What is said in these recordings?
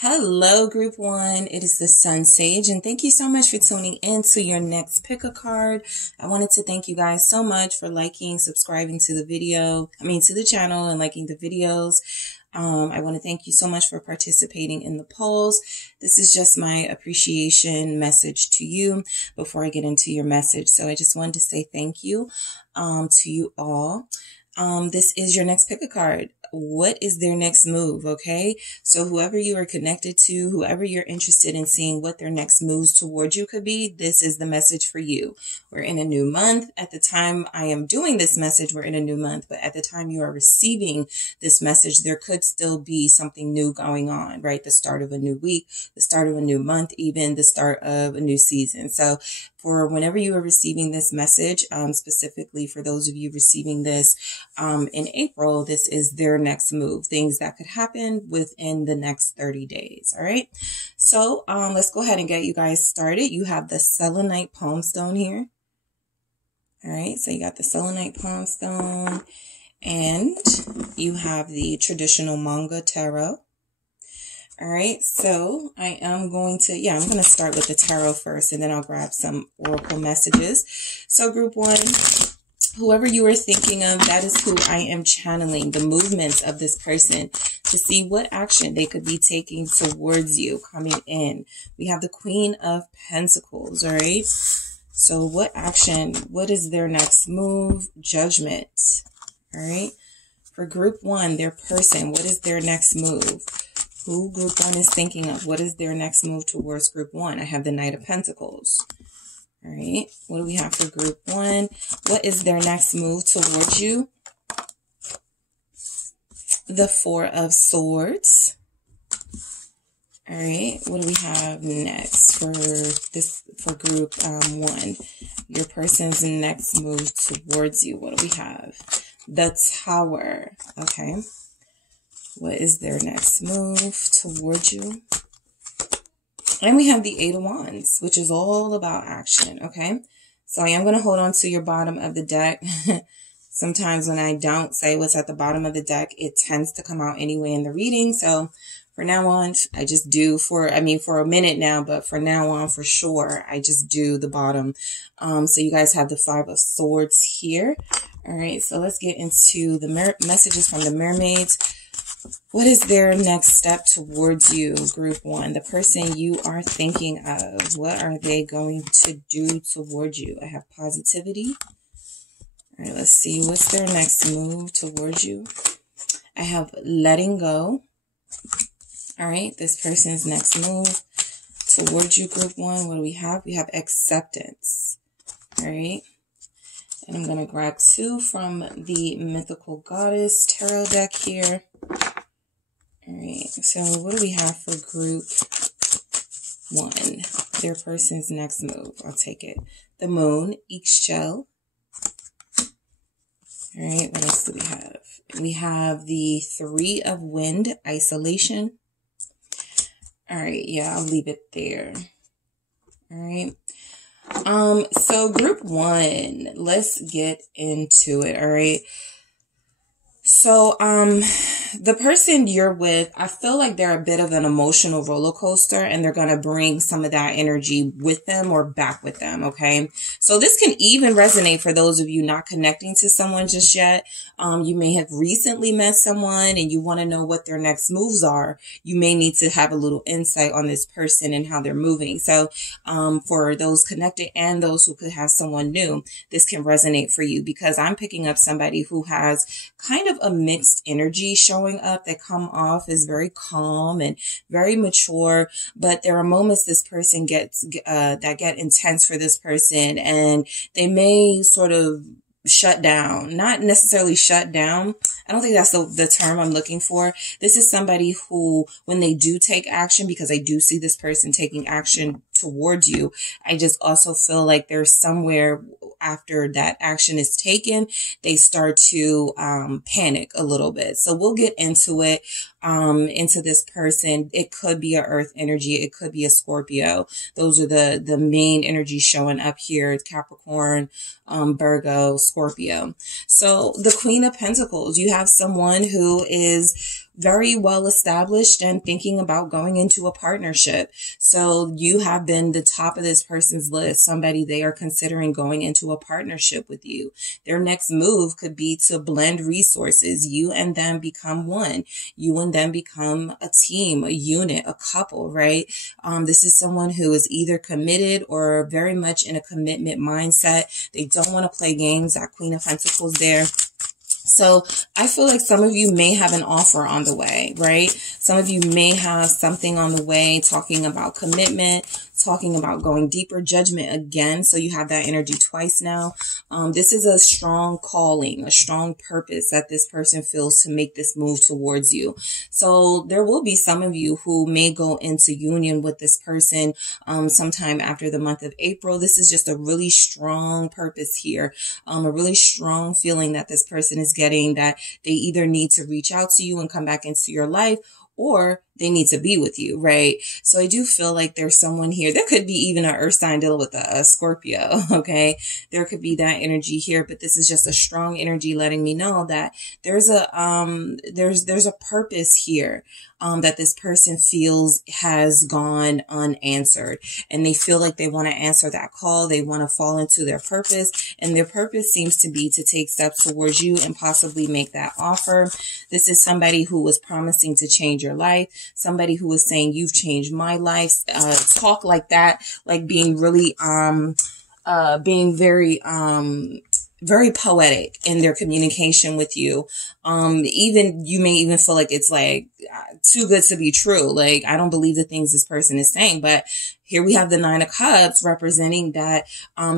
Hello, Group 1. It is the SunSage, and thank you so much for tuning in to your next pick a card. I wanted to thank you guys so much for liking, subscribing to the channel and liking the videos. I want to thank you so much for participating in the polls. This is just my appreciation message to you before I get into your message. So I just wanted to say thank you to you all. This is your next pick a card. What is their next move? Okay. So whoever you are connected to, whoever you're interested in seeing what their next moves towards you could be, this is the message for you. We're in a new month. At the time I am doing this message, we're in a new month, but at the time you are receiving this message, there could still be something new going on, right? The start of a new week, the start of a new month, even the start of a new season. So for whenever you are receiving this message, specifically for those of you receiving this in April, this is their next move, things that could happen within the next 30 days. All right. So let's go ahead and get you guys started. You have the selenite palm stone here. All right. So you got the selenite palm stone and you have the traditional Manga tarot. All right, so I am going to, I'm going to start with the tarot first, and then I'll grab some oracle messages. So Group 1, whoever you are thinking of, that is who I am channeling, the movements of this person to see what action they could be taking towards you coming in. We have the Queen of Pentacles, all right? So what action, what is their next move? Judgment, all right? For Group 1, their person, what is their next move? Who Group 1 is thinking of? What is their next move towards Group 1? I have the Knight of Pentacles. All right. What do we have for Group 1? What is their next move towards you? The Four of Swords. All right. What do we have next for Group 1? Your person's next move towards you. What do we have? The Tower. Okay. What is their next move towards you? And we have the Eight of Wands, which is all about action, okay? So I am going to hold on to your bottom of the deck. Sometimes when I don't say what's at the bottom of the deck, it tends to come out anyway in the reading. So for now on, I just do for a minute now, but for now on, for sure, I just do the bottom. So you guys have the Five of Swords here. All right, so let's get into the messages from the mermaids. What is their next step towards you, Group 1? The person you are thinking of. What are they going to do towards you? I have positivity. All right, let's see. What's their next move towards you? I have letting go. All right, this person's next move towards you, Group 1. What do we have? We have acceptance. All right. And I'm going to grab 2 from the Mythical Goddess Tarot deck here. All right, so what do we have for Group 1? Their person's next move. I'll take it. The Moon, Eggshell. All right, what else do we have? We have the Three of Wind, Isolation. All right, yeah, I'll leave it there. All right. So Group 1, let's get into it. All right. So, the person you're with, I feel like they're a bit of an emotional roller coaster and they're going to bring some of that energy with them or back with them. Okay. So this can even resonate for those of you not connecting to someone just yet. You may have recently met someone and you want to know what their next moves are. You may need to have a little insight on this person and how they're moving. So, for those connected and those who could have someone new, this can resonate for you because I'm picking up somebody who has kind of a mixed energy showing up. They come off as very calm and very mature, but there are moments this person gets that get intense for this person, and they may sort of shut down. Not necessarily shut down. I don't think that's the term I'm looking for. This is somebody who, when they do take action, because I do see this person taking action towards you, I just also feel like there's somewhere after that action is taken, they start to panic a little bit. So we'll get into it, into this person. It could be a earth energy. It could be a Scorpio. Those are the main energies showing up here. It's Capricorn, Virgo, Scorpio. So the Queen of Pentacles, you have someone who is very well established and thinking about going into a partnership. So you have been the top of this person's list, somebody they are considering going into a partnership with you. Their next move could be to blend resources. You and them become one. You and them become a team, a unit, a couple, right? This is someone who is either committed or very much in a commitment mindset. They don't want to play games. That Queen of Pentacles there. So I feel like some of you may have an offer on the way, right? Some of you may have something on the way, talking about commitment, talking about going deeper, judgment again. So you have that energy twice now. This is a strong calling, a strong purpose that this person feels to make this move towards you. So there will be some of you who may go into union with this person sometime after the month of April. This is just a really strong purpose here, a really strong feeling that this person is getting, that they either need to reach out to you and come back into your life, or they need to be with you, right? So I do feel like there's someone here. There could be even an earth sign dealing with a Scorpio, okay? There could be that energy here, but this is just a strong energy letting me know that there's a purpose here that this person feels has gone unanswered, and they feel like they want to answer that call. They want to fall into their purpose, and their purpose seems to be to take steps towards you and possibly make that offer. This is somebody who was promising to change your life, somebody who was saying, you've changed my life, talk like that, like being really, being very poetic in their communication with you. Even you may even feel like it's like too good to be true. Like, I don't believe the things this person is saying, but here we have the Nine of Cups representing that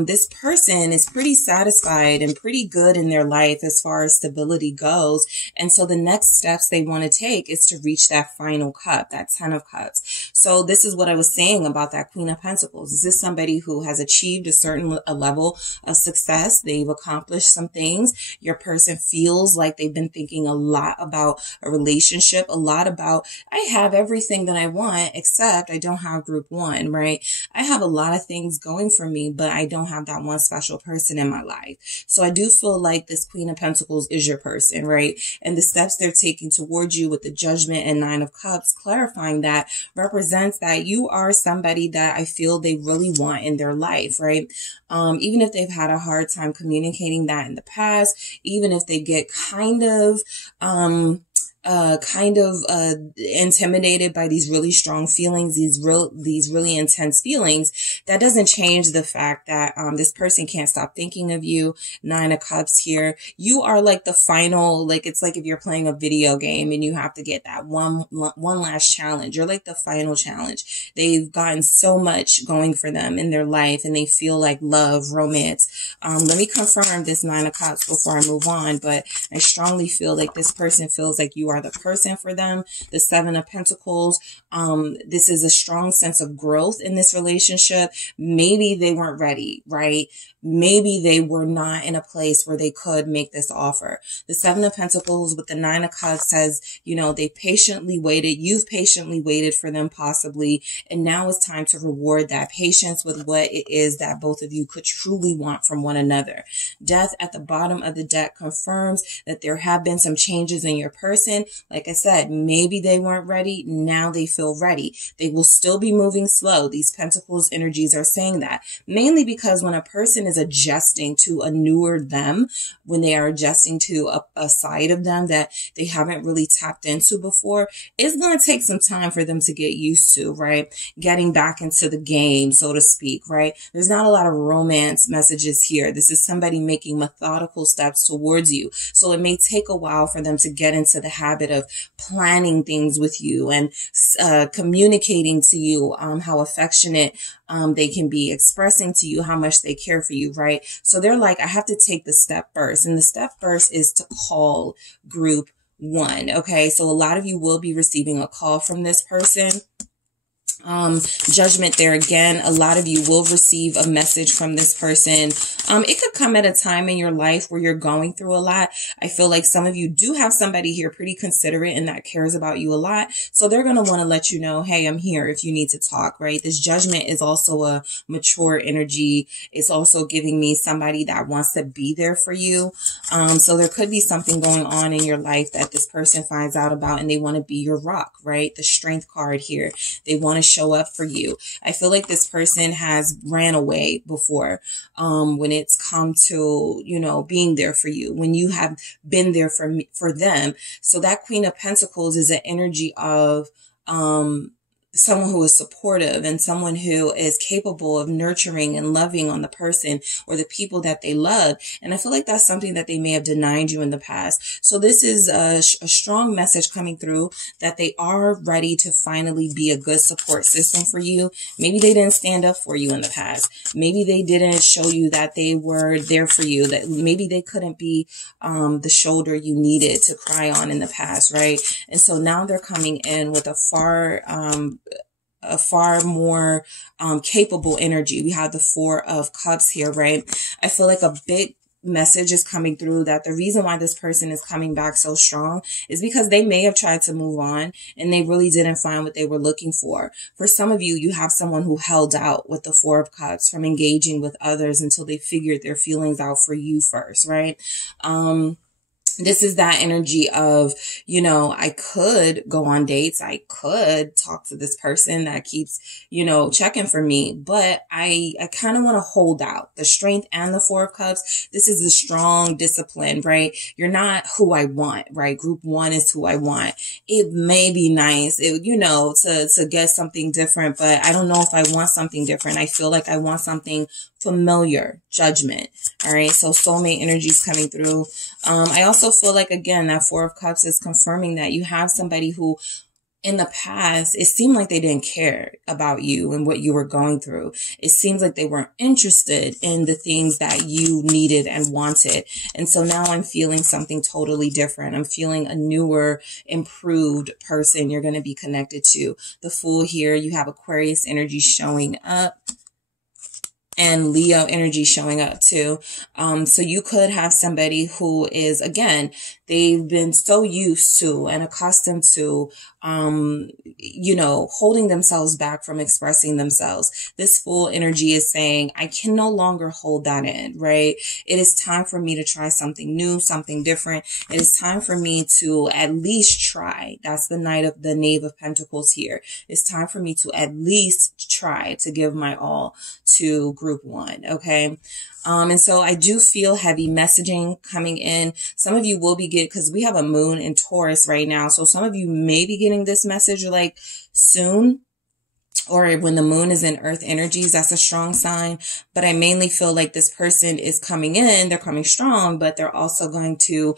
this person is pretty satisfied and pretty good in their life as far as stability goes. And so the next steps they want to take is to reach that final cup, that 10 of Cups. So this is what I was saying about that Queen of Pentacles. This is somebody who has achieved a certain level of success. They've accomplished some things. Your person feels like they've been thinking a lot about a relationship, a lot about, I have everything that I want, except I don't have group one, right? I have a lot of things going for me, but I don't have that one special person in my life. So I do feel like this Queen of Pentacles is your person, right? And the steps they're taking towards you with the Judgment and Nine of Cups, clarifying that, represents that you are somebody that I feel they really want in their life, right? Even if they've had a hard time communicating that in the past, even if they get kind of intimidated by these really strong feelings, these really intense feelings, that doesn't change the fact that this person can't stop thinking of you. Nine of Cups here. You are like the final, like it's like if you're playing a video game and you have to get that one last challenge. You're like the final challenge. They've gotten so much going for them in their life, and they feel like love, romance. Let me confirm this Nine of Cups before I move on, but I strongly feel like this person feels like you are the person for them. The Seven of Pentacles. This is a strong sense of growth in this relationship. Maybe they weren't ready, right? Maybe they were not in a place where they could make this offer. The Seven of Pentacles with the Nine of Cups says, you know, they patiently waited. You've patiently waited for them possibly. And now it's time to reward that patience with what it is that both of you could truly want from one another. Death at the bottom of the deck confirms that there have been some changes in your person. Like I said, maybe they weren't ready. Now they feel ready. They will still be moving slow. These Pentacles energies are saying that, mainly because when a person is adjusting to a newer them, when they are adjusting to a side of them that they haven't really tapped into before, it's going to take some time for them to get used to, right? Getting back into the game, so to speak, right? There's not a lot of romance messages here. This is somebody making methodical steps towards you. So it may take a while for them to get into the habit of planning things with you and communicating to you how affectionate they can be, expressing to you how much they care for you, right? So they're like, I have to take the step first. And the step first is to call group one. Okay. So a lot of you will be receiving a call from this person. Judgment there again. A lot of you will receive a message from this person. It could come at a time in your life where you're going through a lot. I feel like some of you do have somebody here pretty considerate and that cares about you a lot. So they're going to want to let you know, hey, I'm here if you need to talk, right? This Judgment is also a mature energy. It's also giving me somebody that wants to be there for you. So there could be something going on in your life that this person finds out about and they want to be your rock, right? The Strength card here. They want to show up for you. I feel like this person has ran away before, when it's come to, you know, being there for you, when you have been there for them. So that Queen of Pentacles is an energy of, someone who is supportive and someone who is capable of nurturing and loving on the person or the people that they love. And I feel like that's something that they may have denied you in the past. So this is a strong message coming through that they are ready to finally be a good support system for you. Maybe they didn't stand up for you in the past. Maybe they didn't show you that they were there for you, that maybe they couldn't be the shoulder you needed to cry on in the past, right? And so now they're coming in with a far more capable energy. We have the Four of Cups here, right? I feel like a big message is coming through that the reason why this person is coming back so strong is because they may have tried to move on and they really didn't find what they were looking for. For some of you, you have someone who held out with the Four of Cups from engaging with others until they figured their feelings out for you first, right? This is that energy of, you know, I could go on dates. I could talk to this person that keeps, you know, checking for me, but I kind of want to hold out. The Strength and the Four of Cups. This is a strong discipline, right? You're not who I want, right? Group 1 is who I want. It may be nice, you know, to get something different, but I don't know if I want something different. I feel like I want something familiar. Judgment. All right. So soulmate energy is coming through. I also feel like, again, that Four of Cups is confirming that you have somebody who in the past, it seemed like they didn't care about you and what you were going through. It seems like they weren't interested in the things that you needed and wanted. And so now I'm feeling something totally different. I'm feeling a newer, improved person you're going to be connected to. The Fool here, you have Aquarius energy showing up. And Leo energy showing up too. So you could have somebody who is, again, they've been so used to and accustomed to, you know, holding themselves back from expressing themselves. This Fool energy is saying, I can no longer hold that in, right? It is time for me to try something new, something different. It is time for me to at least try. That's the Knave of Pentacles here. It's time for me to at least try to give my all to Group 1. Okay. And so I do feel heavy messaging coming in. Some of you will be because we have a moon in Taurus right now. So some of you may be getting this message like soon, or when the moon is in earth energies, that's a strong sign. But I mainly feel like this person is coming in, they're coming strong, but they're also going to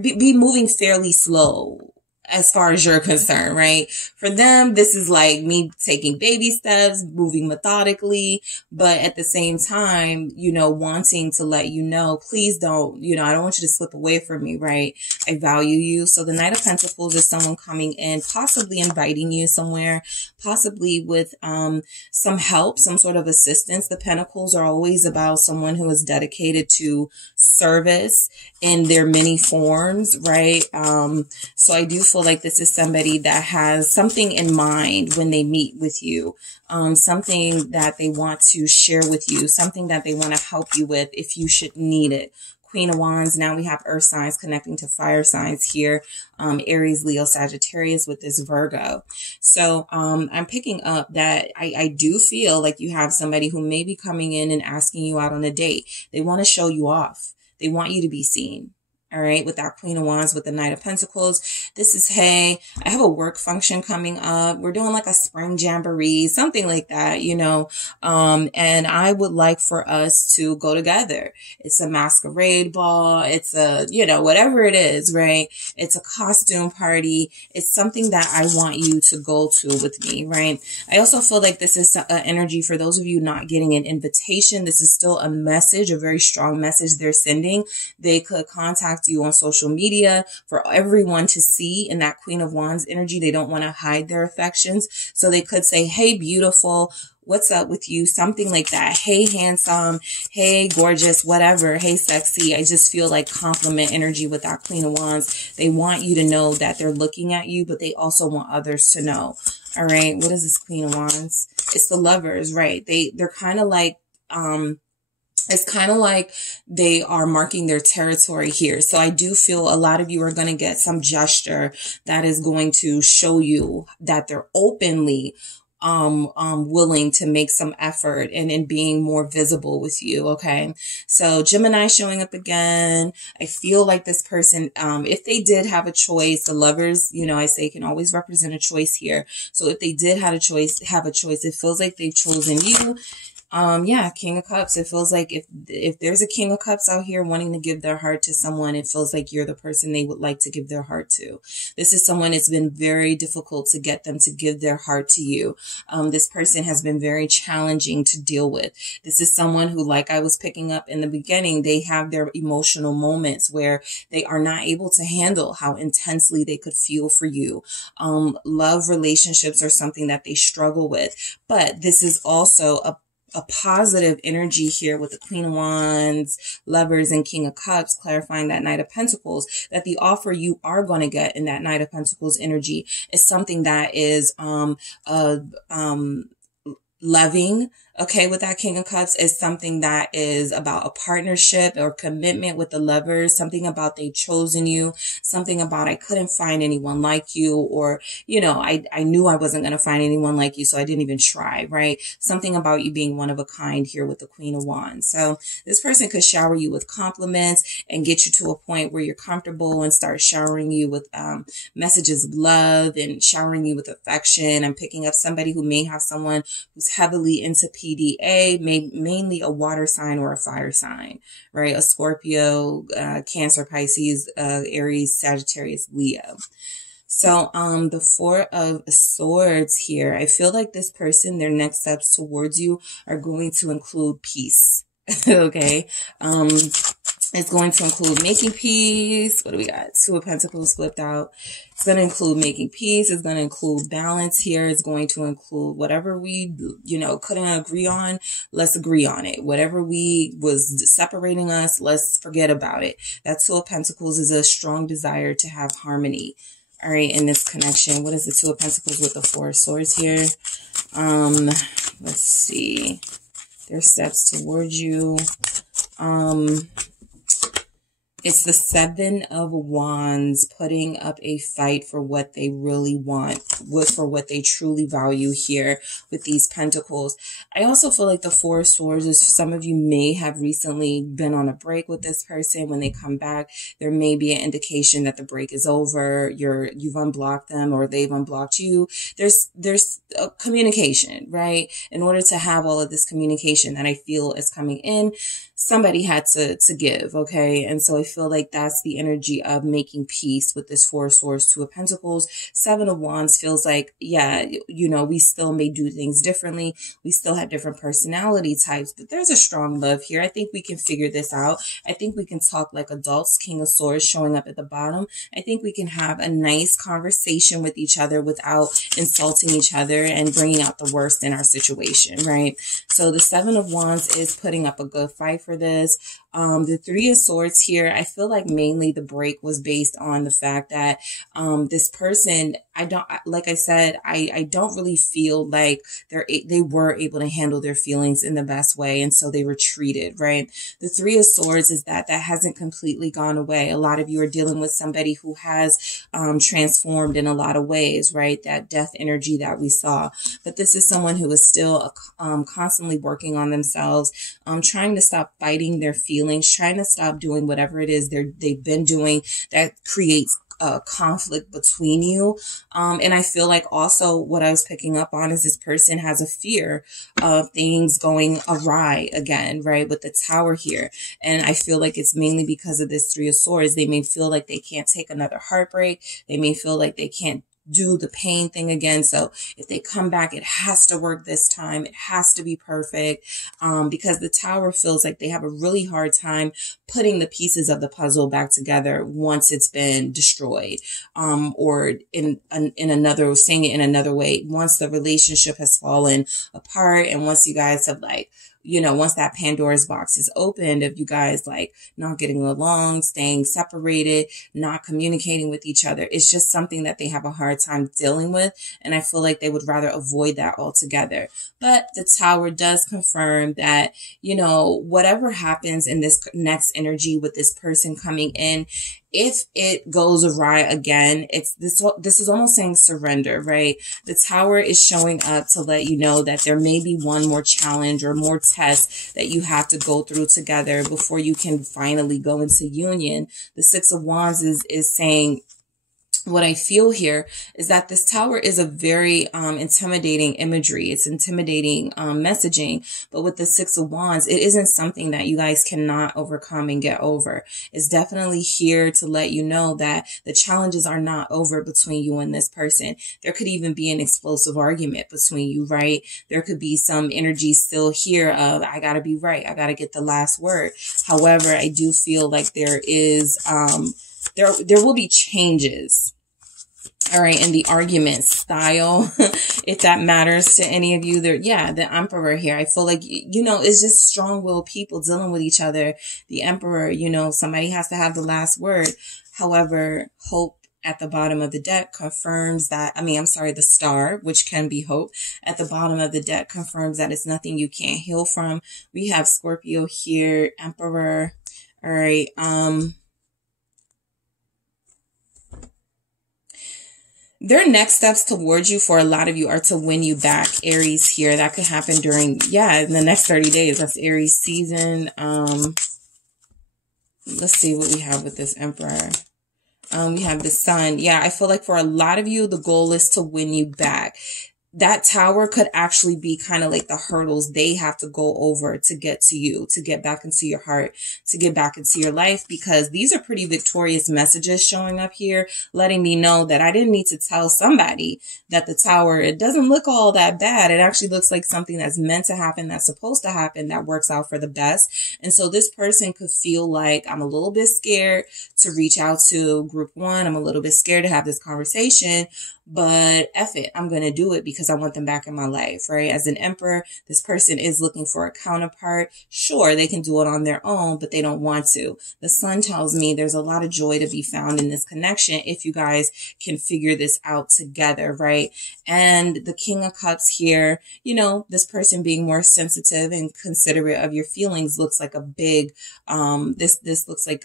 be moving fairly slow as far as you're concerned, right? For them, this is like me taking baby steps, moving methodically, but at the same time, you know, wanting to let you know, please don't, you know, I don't want you to slip away from me, right? I value you. So the Knight of Pentacles is someone coming in, possibly inviting you somewhere, possibly with some help, some sort of assistance. The Pentacles are always about someone who is dedicated to service in their many forms, right? So I do feel like this is somebody that has something in mind when they meet with you, something that they want to share with you, something that they want to help you with if you should need it. Queen of Wands. Now we have earth signs connecting to fire signs here. Aries, Leo, Sagittarius with this Virgo. So I'm picking up that I do feel like you have somebody who may be coming in and asking you out on a date. They want to show you off. They want you to be seen. All right. With that Queen of Wands, with the Knight of Pentacles, this is, hey, I have a work function coming up. We're doing like a spring jamboree, something like that, you know. And I would like for us to go together. It's a masquerade ball. It's a, you know, whatever it is, right? It's a costume party. It's something that I want you to go to with me, right? I also feel like this is energy for those of you not getting an invitation. This is still a message, a very strong message they're sending. They could contact accept you on social media for everyone to see. In that Queen of Wands energy, they don't want to hide their affections. So they could say, hey, beautiful, what's up with you? Something like that. Hey, handsome. Hey, gorgeous, whatever. Hey, sexy. I just feel like compliment energy with that Queen of Wands. They want you to know that they're looking at you, but they also want others to know. All right. What is this Queen of Wands? It's the Lovers, right? They're kind of like, it's kind of like they are marking their territory here. So I do feel a lot of you are going to get some gesture that is going to show you that they're openly willing to make some effort and in being more visible with you. Okay. So Gemini showing up again. I feel like this person, if they did have a choice, the Lovers, you know, I say can always represent a choice here. So if they did have a choice, it feels like they've chosen you. Yeah, King of Cups. It feels like if there's a King of Cups out here wanting to give their heart to someone, it feels like you're the person they would like to give their heart to. This is someone it's been very difficult to get them to give their heart to you. This person has been very challenging to deal with. This is someone who, like I was picking up in the beginning, they have their emotional moments where they are not able to handle how intensely they could feel for you. Love relationships are something that they struggle with, but this is also a positive energy here with the Queen of Wands, Lovers, and King of Cups, clarifying that Knight of Pentacles, that the offer you are going to get in that Knight of Pentacles energy is something that is loving. Okay, with that King of Cups is something that is about a partnership or commitment with the Lovers, something about they've chosen you, something about I couldn't find anyone like you, or, you know, I knew I wasn't going to find anyone like you, so I didn't even try, right? Something about you being one of a kind here with the Queen of Wands. So this person could shower you with compliments and get you to a point where you're comfortable and start showering you with messages of love and showering you with affection. I'm picking up somebody who may have someone who's heavily into PDA, mainly a water sign or a fire sign, right? A Scorpio, Cancer, Pisces, Aries, Sagittarius, Leo. So, the Four of Swords here, I feel like this person, their next steps towards you are going to include peace. Okay. It's going to include making peace. What do we got? Two of Pentacles flipped out. It's going to include making peace. It's going to include balance here. It's going to include whatever we, you know, couldn't agree on. Let's agree on it. Whatever was separating us, let's forget about it. That Two of Pentacles is a strong desire to have harmony. All right. In this connection, what is the Two of Pentacles with the Four of Swords here? Let's see. Their steps towards you. It's the Seven of Wands putting up a fight for what they really want, for what they truly value here with these pentacles. I also feel like the Four of Swords is, some of you may have recently been on a break with this person. When they come back, there may be an indication that the break is over. You've unblocked them or they've unblocked you. There's a communication, right? In order to have all of this communication that I feel is coming in, somebody had to give, okay? And so I feel like that's the energy of making peace with this Four of Swords, Two of Pentacles. Seven of Wands feels like, yeah, you know, we still may do things differently. We still have different personality types, but there's a strong love here. I think we can figure this out. I think we can talk like adults. King of Swords showing up at the bottom. I think we can have a nice conversation with each other without insulting each other and bringing out the worst in our situation, right? So the Seven of Wands is putting up a good fight for this. The Three of Swords here, I feel like mainly the break was based on the fact that this person, like I said, I don't really feel like they were able to handle their feelings in the best way, and so they retreated, right? The Three of Swords is that hasn't completely gone away. A lot of you are dealing with somebody who has transformed in a lot of ways, right? That death energy that we saw. But this is someone who is still constantly working on themselves, trying to stop fighting their feelings, trying to stop doing whatever it is they've been doing that creates conflict between you. And I feel like also what I was picking up on is this person has a fear of things going awry again, right? With the Tower here. And I feel like it's mainly because of this Three of Swords. They may feel like they can't take another heartbreak. They may feel like they can't do the pain thing again. So if they come back, it has to work this time. It has to be perfect. Because the Tower feels like they have a really hard time putting the pieces of the puzzle back together once it's been destroyed. Or in another, saying it in another way, once the relationship has fallen apart and once you guys have like, you know, once that Pandora's box is opened of you guys like not getting along, staying separated, not communicating with each other, it's just something that they have a hard time dealing with. And I feel like they would rather avoid that altogether. But the Tower does confirm that, you know, whatever happens in this next energy with this person coming in, if it goes awry again, it's this is almost saying surrender, right? The Tower is showing up to let you know that there may be one more challenge or more test that you have to go through together before you can finally go into union. The Six of Wands is saying, what I feel here is that this Tower is a very intimidating imagery. It's intimidating messaging. But with the Six of Wands, it isn't something that you guys cannot overcome and get over. It's definitely here to let you know that the challenges are not over between you and this person. There could even be an explosive argument between you, right? There could be some energy still here of, I gotta be right. I gotta get the last word. However, I do feel like there is, there will be changes. All right. In the argument style, if that matters to any of you there. Yeah. The Emperor here. I feel like, you know, it's just strong-willed people dealing with each other. The Emperor, you know, somebody has to have the last word. However, Hope at the bottom of the deck confirms that, the Star, which can be Hope at the bottom of the deck confirms that it's nothing you can't heal from. We have Scorpio here, Emperor. All right. Their next steps towards you for a lot of you are to win you back. Aries here. That could happen during, in the next 30 days. That's Aries season. Let's see what we have with this Emperor. We have the Sun. Yeah, I feel like for a lot of you, the goal is to win you back. That Tower could actually be kind of like the hurdles they have to go over to get to you, to get back into your heart, to get back into your life, because these are pretty victorious messages showing up here, letting me know that I didn't need to tell somebody that the Tower, it doesn't look all that bad. It actually looks like something that's meant to happen, that's supposed to happen, that works out for the best. And so this person could feel like, I'm a little bit scared to reach out to group one. I'm a little bit scared to have this conversation, but F it, I'm going to do it because I want them back in my life, right? As an Emperor, this person is looking for a counterpart. Sure, they can do it on their own, but they don't want to. The Sun tells me there's a lot of joy to be found in this connection if you guys can figure this out together, right? And the King of Cups here, you know, this person being more sensitive and considerate of your feelings looks like a big, this looks like,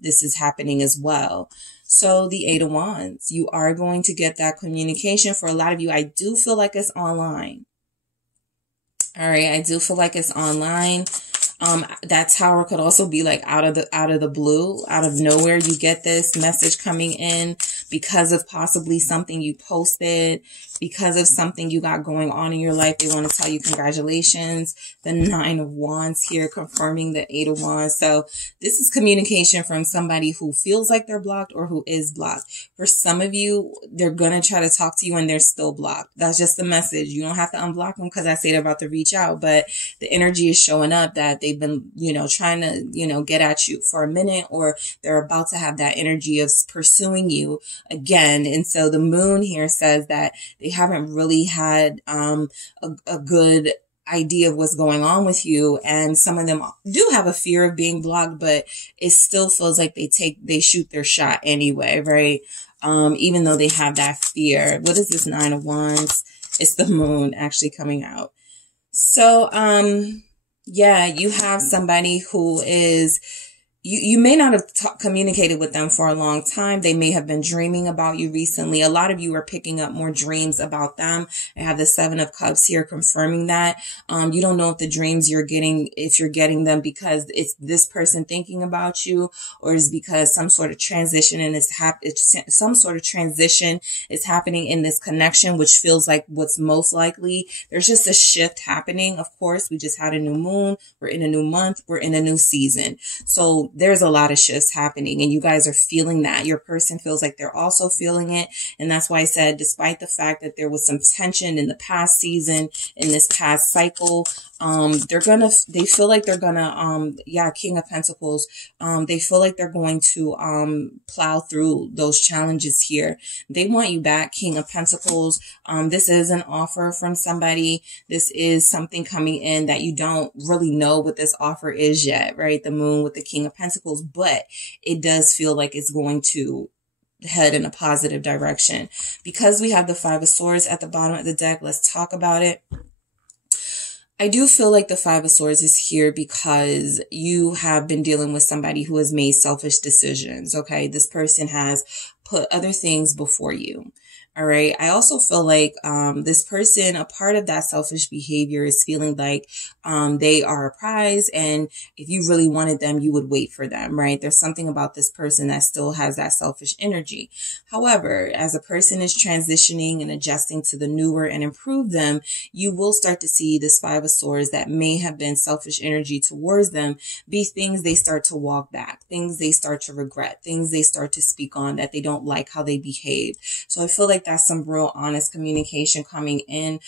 this is happening as well. So the Eight of Wands, you are going to get that communication. For a lot of you, I do feel like it's online. All right. I do feel like it's online. That Tower could also be like out of the blue, out of nowhere. You get this message coming in because of possibly something you posted, because of something you got going on in your life. They want to tell you congratulations. The Nine of Wands here confirming the Eight of Wands. So this is communication from somebody who feels like they're blocked or who is blocked. For some of you, they're going to try to talk to you and they're still blocked. That's just the message. You don't have to unblock them because I say they're about to reach out, but the energy is showing up that they've been, you know, trying to, you know, get at you for a minute, or they're about to have that energy of pursuing you again. And so the Moon here says that they haven't really had a good idea of what's going on with you. And some of them do have a fear of being blocked, but it still feels like they shoot their shot anyway, right? Even though they have that fear. What is this Nine of Wands? It's the Moon actually coming out. So, yeah, you have somebody who is, you may not have communicated with them for a long time. They may have been dreaming about you recently. A lot of you are picking up more dreams about them. I have the Seven of Cups here confirming that. You don't know if the dreams you're getting, if you're getting them because it's this person thinking about you, or is because some sort of transition and some sort of transition is happening in this connection, which feels like what's most likely. There's just a shift happening. Of course, we just had a new moon. We're in a new month. We're in a new season. So So there's a lot of shifts happening, and you guys are feeling that. Your person feels like they're also feeling it. And that's why I said, despite the fact that there was some tension in the past season, in this past cycle, they feel like they're gonna, King of Pentacles, they feel like they're going to, plow through those challenges here. They want you back, King of Pentacles. This is an offer from somebody. This is something coming in that you don't really know what this offer is yet, right? The Moon with the King of Pentacles, but it does feel like it's going to head in a positive direction. Because we have the Five of Swords at the bottom of the deck, let's talk about it. I do feel like the Five of Swords is here because you have been dealing with somebody who has made selfish decisions, okay? This person has put other things before you. All right. I also feel like this person, a part of that selfish behavior is feeling like they are a prize. And if you really wanted them, you would wait for them, right? There's something about this person that still has that selfish energy. However, as a person is transitioning and adjusting to the newer and improve them, you will start to see this Five of Swords that may have been selfish energy towards them be things they start to walk back, things they start to regret, things they start to speak on that they don't like how they behave. So I feel like that's some real honest communication coming in.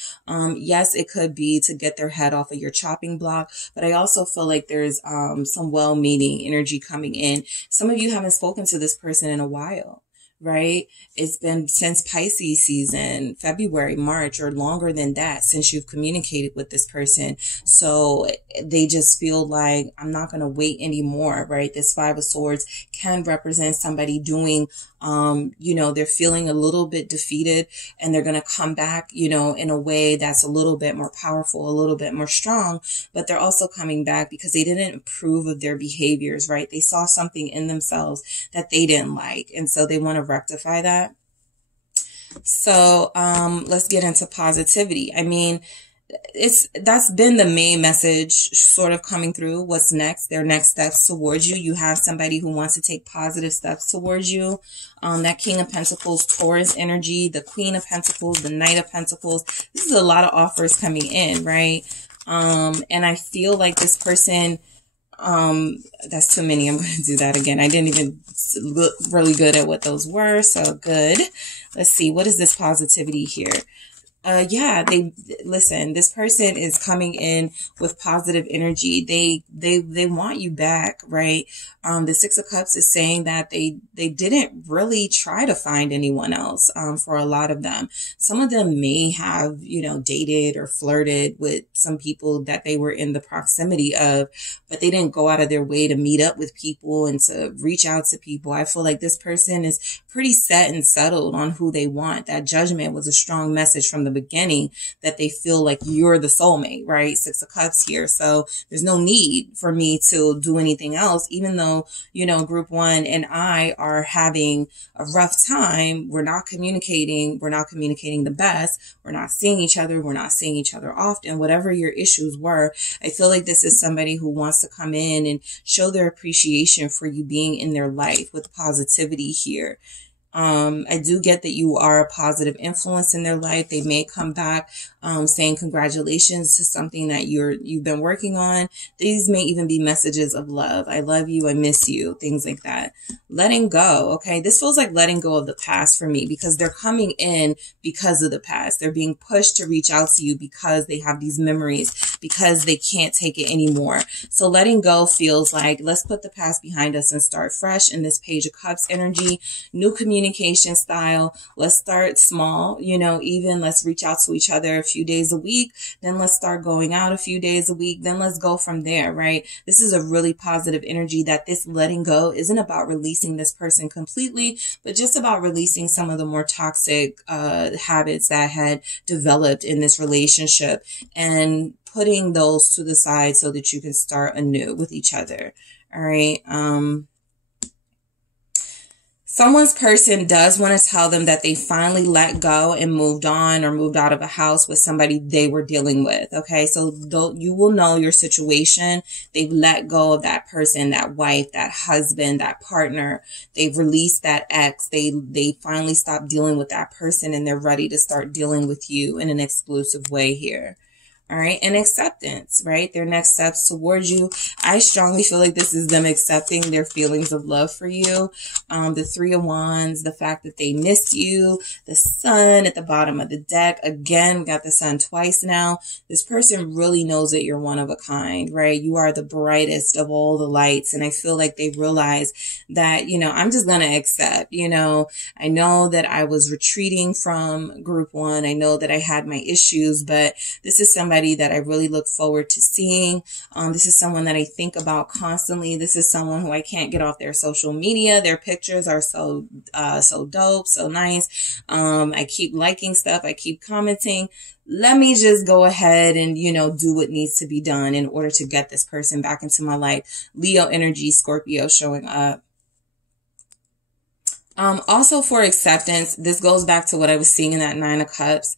Yes, it could be to get their head off of your chopping block, but I also feel like there's some well-meaning energy coming in. Some of you haven't spoken to this person in a while, right? It's been since Pisces season, February, March, or longer than that since you've communicated with this person. So they just feel like, I'm not going to wait anymore, right? This Five of Swords can represent somebody doing, they're feeling a little bit defeated, and they're going to come back, in a way that's a little bit more powerful, a little bit more strong, but they're also coming back because they didn't approve of their behaviors, right? They saw something in themselves that they didn't like. And so they want to rectify that. So, let's get into positivity. I mean, that's been the main message sort of coming through. What's next? Their next steps towards you. You have somebody who wants to take positive steps towards you. That King of Pentacles, Taurus energy, the Queen of Pentacles, the Knight of Pentacles. This is a lot of offers coming in, right? And I feel like this person, that's too many. I'm going to do that again. I didn't even look really good at what those were. So good. Let's see. What is this positivity here? Listen, this person is coming in with positive energy. They want you back, right? The Six of Cups is saying that they didn't really try to find anyone else, for a lot of them. Some of them may have, dated or flirted with some people that they were in the proximity of, but they didn't go out of their way to meet up with people and to reach out to people. I feel like this person is pretty set and settled on who they want. That Judgment was a strong message from the beginning that they feel like you're the soulmate, right? Six of Cups here. So there's no need for me to do anything else, even though, group one and I are having a rough time. We're not communicating. We're not communicating the best. We're not seeing each other. We're not seeing each other often. Whatever your issues were, I feel like this is somebody who wants to come in and show their appreciation for you being in their life with positivity here. I do get that you are a positive influence in their life. They may come back, saying congratulations to something that you've been working on. These may even be messages of love. I love you. I miss you. Things like that. Letting go. Okay. This feels like letting go of the past for me because they're coming in because of the past. They're being pushed to reach out to you because they have these memories, because they can't take it anymore. So letting go feels like, let's put the past behind us and start fresh in this Page of Cups energy. New communication style. Let's start small, even let's reach out to each other a few days a week. Then let's start going out a few days a week. Then let's go from there, right? This is a really positive energy that this letting go isn't about releasing this person completely, but just about releasing some of the more toxic habits that had developed in this relationship and putting those to the side so that you can start anew with each other. All right. Someone's person does want to tell them that they finally let go and moved on or moved out of a house with somebody they were dealing with. Okay. So you will know your situation. They've let go of that person, that wife, that husband, that partner. They've released that ex. They finally stopped dealing with that person and they're ready to start dealing with you in an exclusive way here. All right. And acceptance, right? Their next steps towards you. I strongly feel like this is them accepting their feelings of love for you. The Three of Wands, the fact that they missed you, the Sun at the bottom of the deck. Again, got the Sun twice now. This person really knows that you're one of a kind, right? You are the brightest of all the lights. And I feel like they realize that, you know, I'm just going to accept, you know, I know that I was retreating from group one. I know that I had my issues, but this is somebody that I really look forward to seeing. This is someone that I think about constantly. This is someone who I can't get off their social media. Their pictures are so dope, so nice. I keep liking stuff. I keep commenting. Let me just go ahead and, you know, do what needs to be done in order to get this person back into my life. Leo energy, Scorpio showing up. Also for acceptance, this goes back to what I was seeing in that Nine of Cups.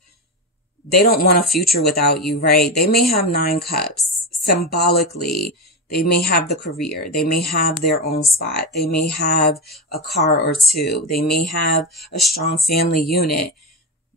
They don't want a future without you, right? They may have 9 cups. Symbolically, they may have the career. They may have their own spot. They may have a car or 2. They may have a strong family unit,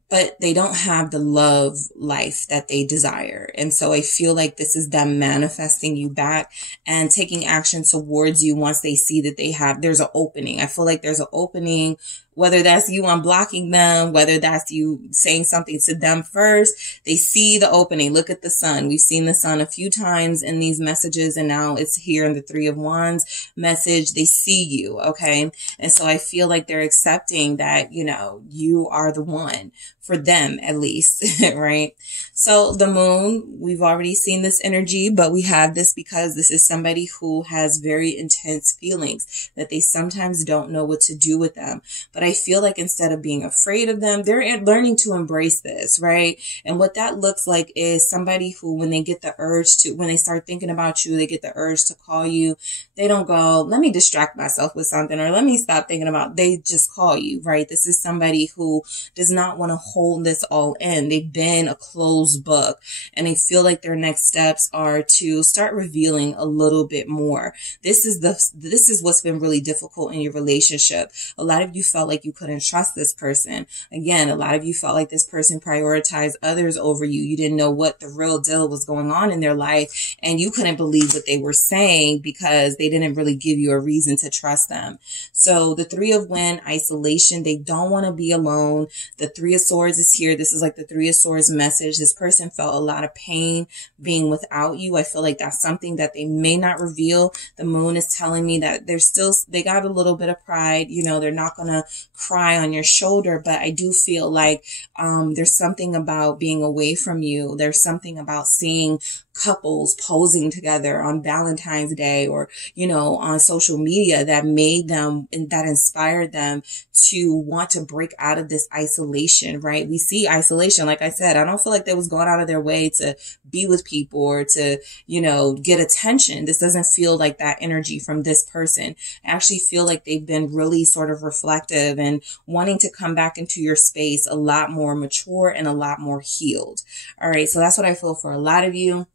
but they don't have the love life that they desire. And so I feel like this is them manifesting you back and taking action towards you once they see that there's an opening. I feel like there's an opening, whether that's you unblocking them, whether that's you saying something to them first. They see the opening. Look at the Sun. We've seen the Sun a few times in these messages, and now it's here in the Three of Wands message. They see you, okay? And so I feel like they're accepting that, you know, you are the one for them, at least, right? So the Moon, we've already seen this energy, but we have this because this is somebody who has very intense feelings that they sometimes don't know what to do with them. But I feel like instead of being afraid of them, they're learning to embrace this, right? And what that looks like is somebody who, when they get the urge to, when they start thinking about you, they get the urge to call you. They don't go, let me distract myself with something, or let me stop thinking about, they just call you, right? This is somebody who does not want to hold this all in. They've been a closed book, and I feel like their next steps are to start revealing a little bit more. This is what's been really difficult in your relationship. A lot of you felt like you couldn't trust this person. Again, a lot of you felt like this person prioritized others over you. You didn't know what the real deal was going on in their life, and you couldn't believe what they were saying because they didn't really give you a reason to trust them. So the Three of Wands, isolation. They don't want to be alone. The Three of Swords is here. This is like the Three of Swords message. This person felt a lot of pain being without you. I feel like that's something that they may not reveal. The Moon is telling me that they got a little bit of pride. You know, they're not going to cry on your shoulder, but I do feel like there's something about being away from you. There's something about seeing couples posing together on Valentine's Day, or, you know, on social media, that made them, and that inspired them to want to break out of this isolation, right? We see isolation. Like I said, I don't feel like they was going out of their way to be with people or to, you know, get attention. This doesn't feel like that energy from this person. I actually feel like they've been really sort of reflective and wanting to come back into your space a lot more mature and a lot more healed. All right. So that's what I feel for a lot of you.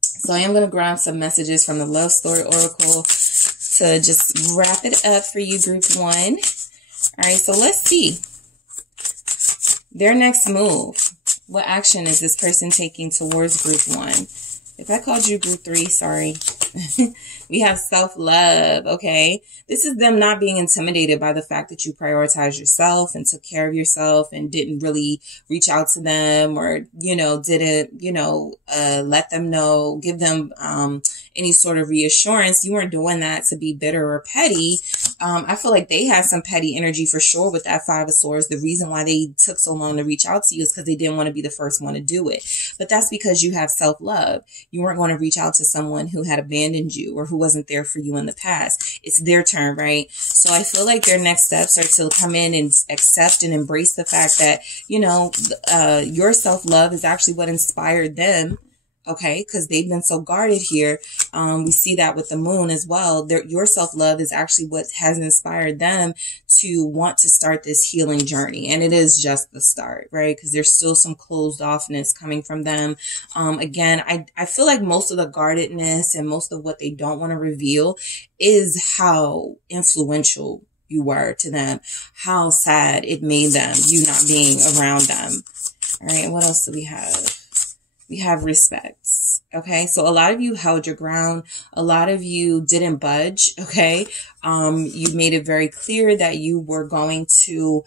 So I am going to grab some messages from the Love Story Oracle to just wrap it up for you, group one. All right, so let's see. Their next move. What action is this person taking towards group one? If I called you group three, sorry. We have self-love, okay? This is them not being intimidated by the fact that you prioritized yourself and took care of yourself and didn't really reach out to them, or, you know, didn't, you know, let them know, give them any sort of reassurance. You weren't doing that to be bitter or petty. I feel like they had some petty energy for sure with that Five of Swords. The reason why they took so long to reach out to you is because they didn't want to be the first one to do it. But that's because you have self-love. You weren't going to reach out to someone who had abandoned you or who wasn't there for you in the past. It's their turn, right? So I feel like their next steps are to come in and accept and embrace the fact that, you know, your self-love is actually what inspired them. Okay, because they've been so guarded here. We see that with the Moon as well. Your self-love is actually what has inspired them to want to start this healing journey. And it is just the start, right? Because there's still some closed offness coming from them. Again, I feel like most of the guardedness and most of what they don't want to reveal is how influential you were to them, how sad it made them, you not being around them. All right, and what else do we have? we have respect. Okay, so a lot of you held your ground. A lot of you didn't budge. Okay, you made it very clear that you were going to,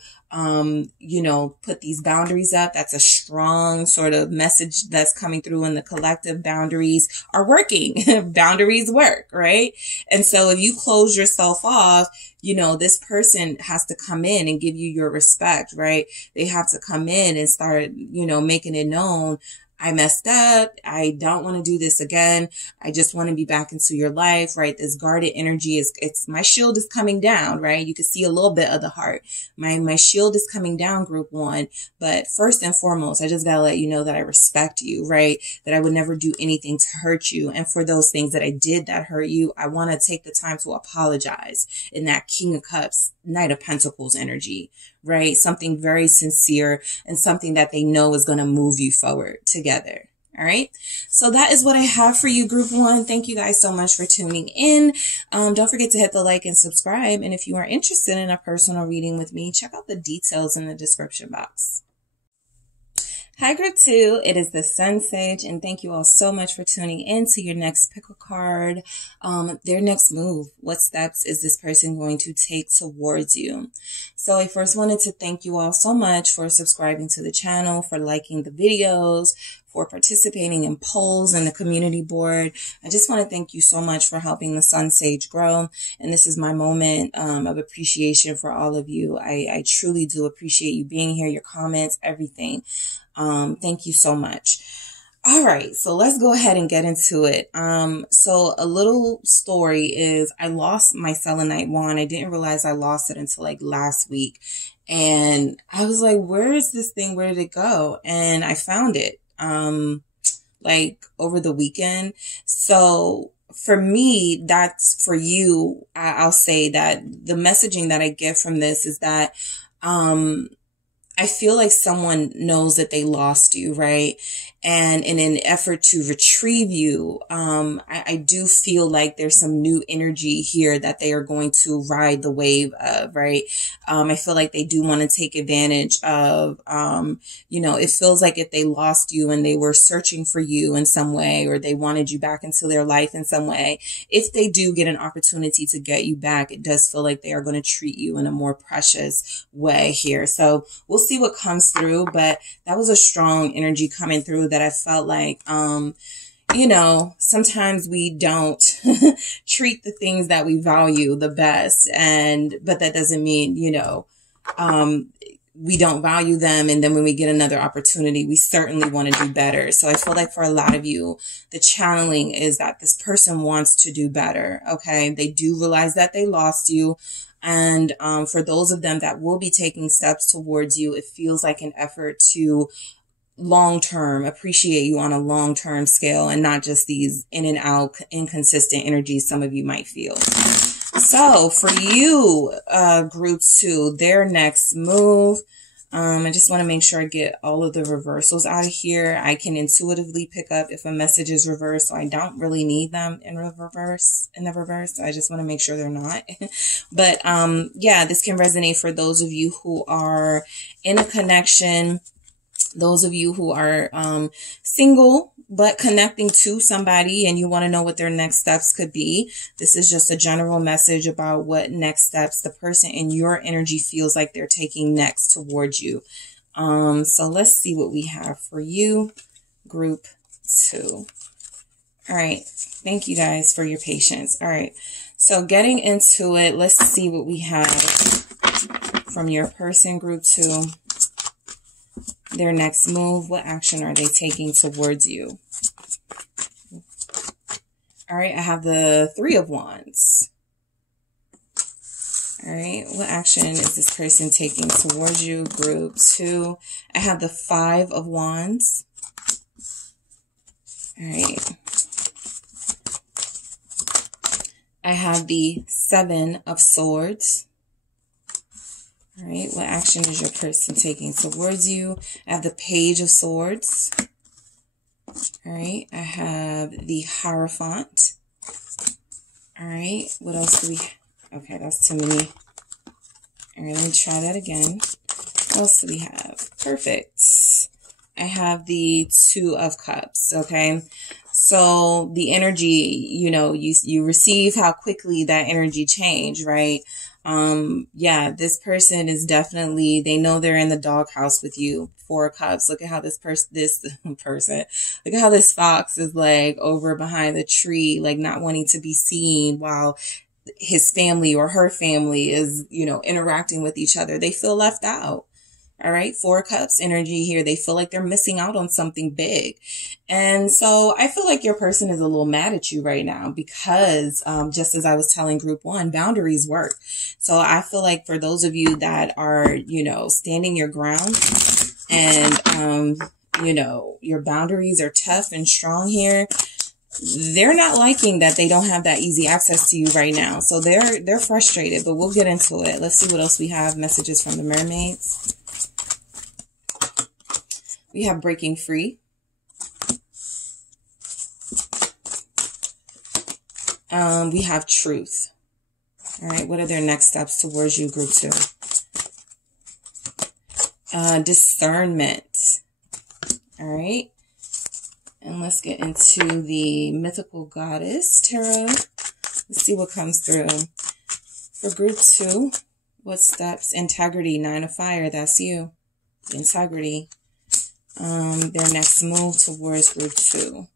you know, put these boundaries up. That's a strong sort of message that's coming through in the collective. Boundaries are working. Boundaries work, right? And so if you close yourself off, you know, this person has to come in and give you your respect, right? They have to come in and start, you know, making it known. I messed up. I don't want to do this again. I just want to be back into your life, right? This guarded energy it's my shield is coming down, right? You can see a little bit of the heart. My shield is coming down, group one. But first and foremost, I just got to let you know that I respect you, right? That I would never do anything to hurt you. And for those things that I did that hurt you, I want to take the time to apologize in that King of Cups, Knight of Pentacles energy, right? Something very sincere and something that they know is going to move you forward together. All right. So that is what I have for you, group one. Thank you guys so much for tuning in. Don't forget to hit the like and subscribe. And if you are interested in a personal reading with me, check out the details in the description box. Hi, group two. It is the SunSage, and thank you all so much for tuning in to your next pick a card. Their next move. What steps is this person going to take towards you? So I first wanted to thank you all so much for subscribing to the channel, for liking the videos, for participating in polls and the community board. I just want to thank you so much for helping the SunSage grow. And this is my moment of appreciation for all of you. I truly do appreciate you being here, your comments, everything. Thank you so much. All right, so let's go ahead and get into it. So a little story is I lost my selenite wand. I didn't realize I lost it until like last week. And I was like, where is this thing? Where did it go? And I found it, like over the weekend. So for me, that's for you. I'll say that the messaging that I get from this is that, I feel like someone knows that they lost you, right? And in an effort to retrieve you, I do feel like there's some new energy here that they are going to ride the wave of, right? I feel like they do want to take advantage of, you know, it feels like if they lost you and they were searching for you in some way, or they wanted you back into their life in some way, if they do get an opportunity to get you back, it does feel like they are going to treat you in a more precious way here. So we'll see what comes through, but that was a strong energy coming through that I felt like, you know, sometimes we don't treat the things that we value the best. But that doesn't mean, you know, we don't value them. And then when we get another opportunity, we certainly want to do better. So I feel like for a lot of you, the channeling is that this person wants to do better. Okay. They do realize that they lost you. And for those of them that will be taking steps towards you, it feels like an effort to long-term appreciate you on a long-term scale, and not just these in and out inconsistent energies some of you might feel. So for you, group two, their next move, I just want to make sure I get all of the reversals out of here. I can intuitively pick up if a message is reversed, so I don't really need them in the reverse. So I just want to make sure they're not. But yeah, this can resonate for those of you who are in a connection, those of you who are single but connecting to somebody and you want to know what their next steps could be. This is just a general message about what next steps the person in your energy feels like they're taking next towards you. So let's see what we have for you, group two. All right. Thank you guys for your patience. All right. So getting into it, let's see what we have from your person, group two. Their next move, what action are they taking towards you? All right, I have the Three of Wands. All right, what action is this person taking towards you, group two? I have the Five of Wands. All right. I have the Seven of Swords. All right, what action is your person taking towards you? I have the Page of Swords. All right, I have the Hierophant. All right, what else do we have? Okay, that's too many. All right, let me try that again. What else do we have? Perfect. I have the Two of Cups, okay? So the energy, you know, you receive how quickly that energy changed, right? Yeah, this person is definitely, they know they're in the doghouse with you. Four of Cups. Look at how this person, look at how this fox is like over behind the tree, like not wanting to be seen while his family or her family is, you know, interacting with each other. They feel left out. All right. Four of Cups energy here. They feel like they're missing out on something big. And so I feel like your person is a little mad at you right now because, just as I was telling group one, boundaries work. So I feel like for those of you that are, you know, standing your ground and, you know, your boundaries are tough and strong here, they're not liking that they don't have that easy access to you right now. So they're frustrated, but we'll get into it. Let's see what else we have. Messages from the mermaids. We have breaking free. We have truth. All right. What are their next steps towards you, group two? Discernment. All right. And let's get into the mythical goddess tarot. Let's see what comes through. For group two, what steps? Integrity, Nine of Fire. That's you. Integrity. Their next move towards group two.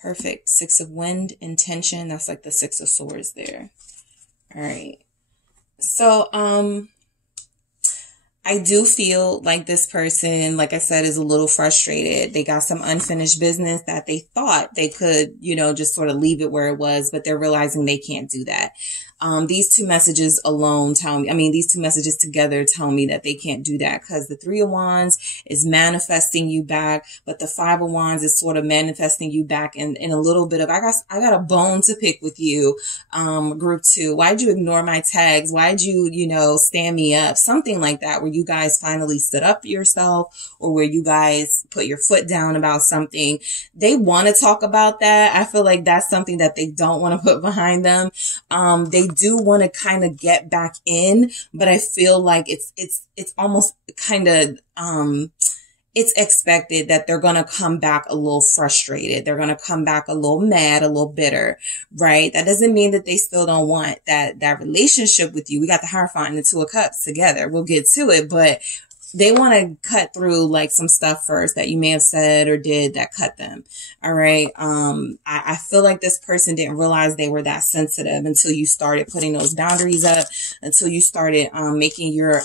Perfect. Six of Wind, intention. That's like the Six of Swords there. All right. So, I do feel like this person, like I said, is a little frustrated. They got some unfinished business that they thought they could, you know, just sort of leave it where it was, but they're realizing they can't do that. These two messages alone tell me, I mean, these two messages together tell me that they can't do that because the Three of Wands is manifesting you back, but the Five of Wands is sort of manifesting you back in a little bit of, I got a bone to pick with you, group two. Why'd you ignore my tags? Why'd you, you know, stand me up? Something like that, where you guys finally stood up for yourself or where you guys put your foot down about something. They want to talk about that. I feel like that's something that they don't want to put behind them. They do want to kind of get back in, but I feel like it's almost kind of, it's expected that they're going to come back a little frustrated. They're going to come back a little mad, a little bitter, right? That doesn't mean that they still don't want that relationship with you. We got the Hierophant and the Two of Cups together. We'll get to it, but they want to cut through like some stuff first that you may have said or did that cut them. All right. I feel like this person didn't realize they were that sensitive until you started putting those boundaries up, until you started, making your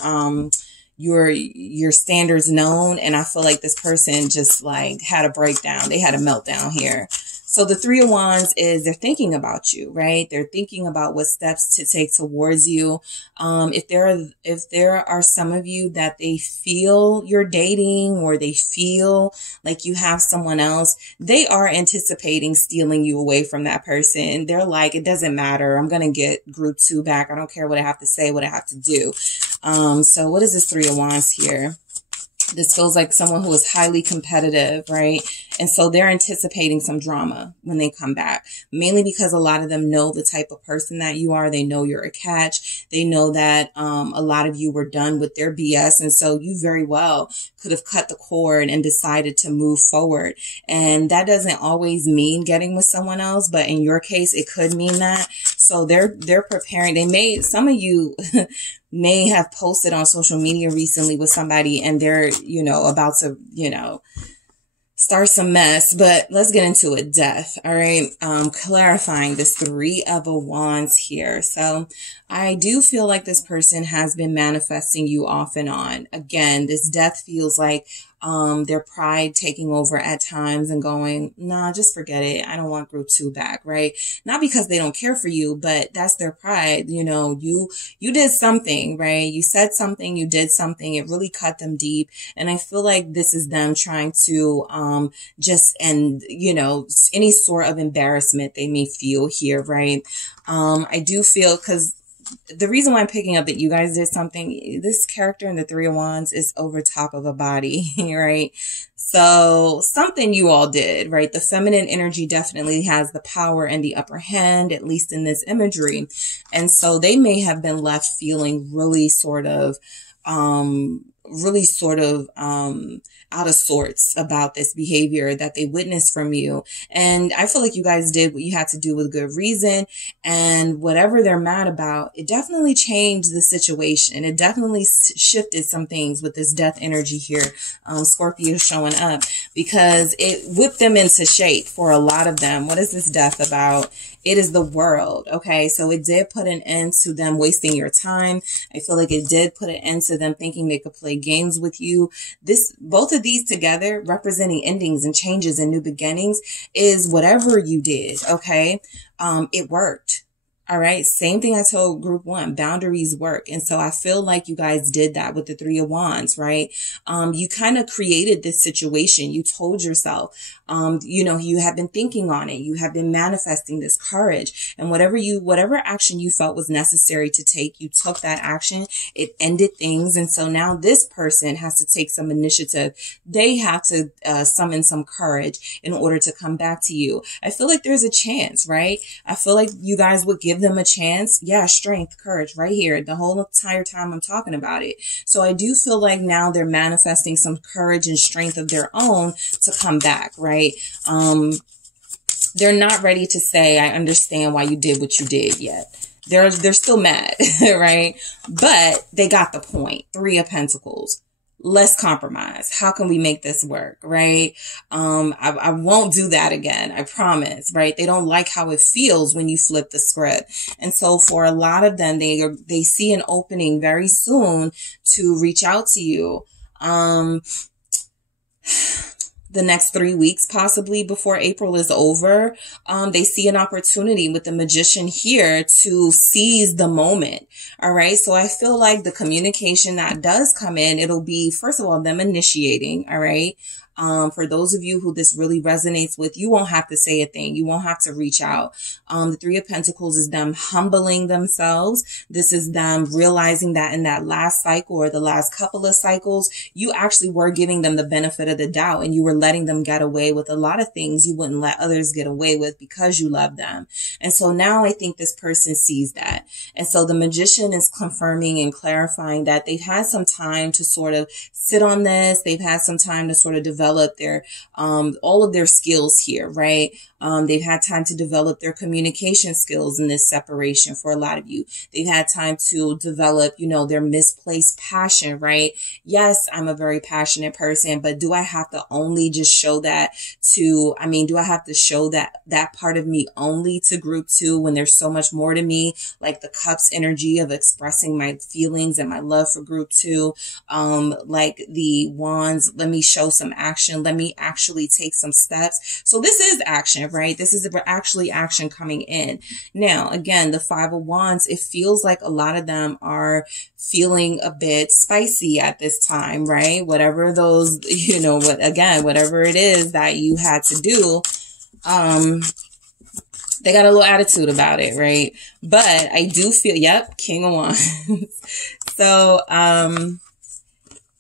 standards known. And I feel like this person just like had a breakdown. They had a meltdown here. So the Three of Wands is they're thinking about you, right? They're thinking about what steps to take towards you. If there are some of you that they feel you're dating or they feel like you have someone else, they are anticipating stealing you away from that person. They're like, it doesn't matter. I'm going to get group two back. I don't care what I have to say, what I have to do. So what is this Three of Wands here? This feels like someone who is highly competitive, right? And so they're anticipating some drama when they come back, mainly because a lot of them know the type of person that you are. They know you're a catch. They know that a lot of you were done with their BS. And so you very well could have cut the cord and decided to move forward. And that doesn't always mean getting with someone else, but in your case, it could mean that. So they're preparing. Some of you may have posted on social media recently with somebody and they're, you know, about to, you know, start some mess, but let's get into it. Death. All right. Clarifying this Three of Wands here. So I do feel like this person has been manifesting you off and on. Again, this death feels like their pride taking over at times and going, nah, just forget it. I don't want group two back, right? Not because they don't care for you, but that's their pride. You know, you did something, right? You said something, you did something. It really cut them deep. And I feel like this is them trying to, just end, you know, any sort of embarrassment they may feel here, right? I do feel, because the reason why I'm picking up that you guys did something, this character in the Three of Wands is over top of a body, right? So something you all did, right? The feminine energy definitely has the power and the upper hand, at least in this imagery. And so they may have been left feeling really sort of, really sort of out of sorts about this behavior that they witnessed from you. And I feel like you guys did what you had to do with good reason. And whatever they're mad about, it definitely changed the situation. It definitely shifted some things with this death energy here. Scorpio showing up, because it whipped them into shape for a lot of them. What is this death about? It is the world. Okay. So it did put an end to them wasting your time. I feel like it did put an end to them thinking they could play games with you. Both of these together representing endings and changes and new beginnings is whatever you did. Okay. It worked. All right. Same thing I told group 1, boundaries work. And so I feel like you guys did that with the 3 of Wands, right? You kind of created this situation. You told yourself, you have been thinking on it. You have been manifesting this courage, and whatever action you felt was necessary to take, you took that action. It ended things. And so now this person has to take some initiative. They have to summon some courage in order to come back to you. I feel like there's a chance, right? I feel like you guys would give them a chance. Yeah, strength, courage right here. The whole entire time I'm talking about it. So I do feel like now they're manifesting some courage and strength of their own to come back, right? They're not ready to say, I understand why you did what you did yet. They're still mad, right? But they got the point. 3 of Pentacles. Let's compromise. How can we make this work? Right? I won't do that again. I promise. Right? They don't like how it feels when you flip the script. And so for a lot of them, they see an opening very soon to reach out to you. The next 3 weeks, possibly before April is over, they see an opportunity with the Magician here to seize the moment. All right. So I feel like the communication that does come in, it'll be, first of all, them initiating. All right. For those of you who this really resonates with, you won't have to say a thing. You won't have to reach out. The 3 of Pentacles is them humbling themselves. This is them realizing that in that last cycle or the last couple of cycles, you actually were giving them the benefit of the doubt, and you were letting them get away with a lot of things you wouldn't let others get away with because you love them. And so now I think this person sees that. And so the Magician is confirming and clarifying that they've had some time to sort of sit on this. They've had some time to sort of develop their all of their skills here, right? They've had time to develop their communication skills in this separation. For a lot of you, they've had time to develop, their misplaced passion, right? Yes, I'm a very passionate person, but do I have to only just show that do I have to show that part of me only to group 2 when there's so much more to me, like the Cups energy of expressing my feelings and my love for group 2, like the Wands, let me show some action. Let me actually take some steps. So this is action, right? This is actually action coming in. Now, again, the 5 of Wands, it feels like a lot of them are feeling a bit spicy at this time, right? Whatever those, whatever it is that you had to do, they got a little attitude about it, right? But I do feel, King of Wands. So,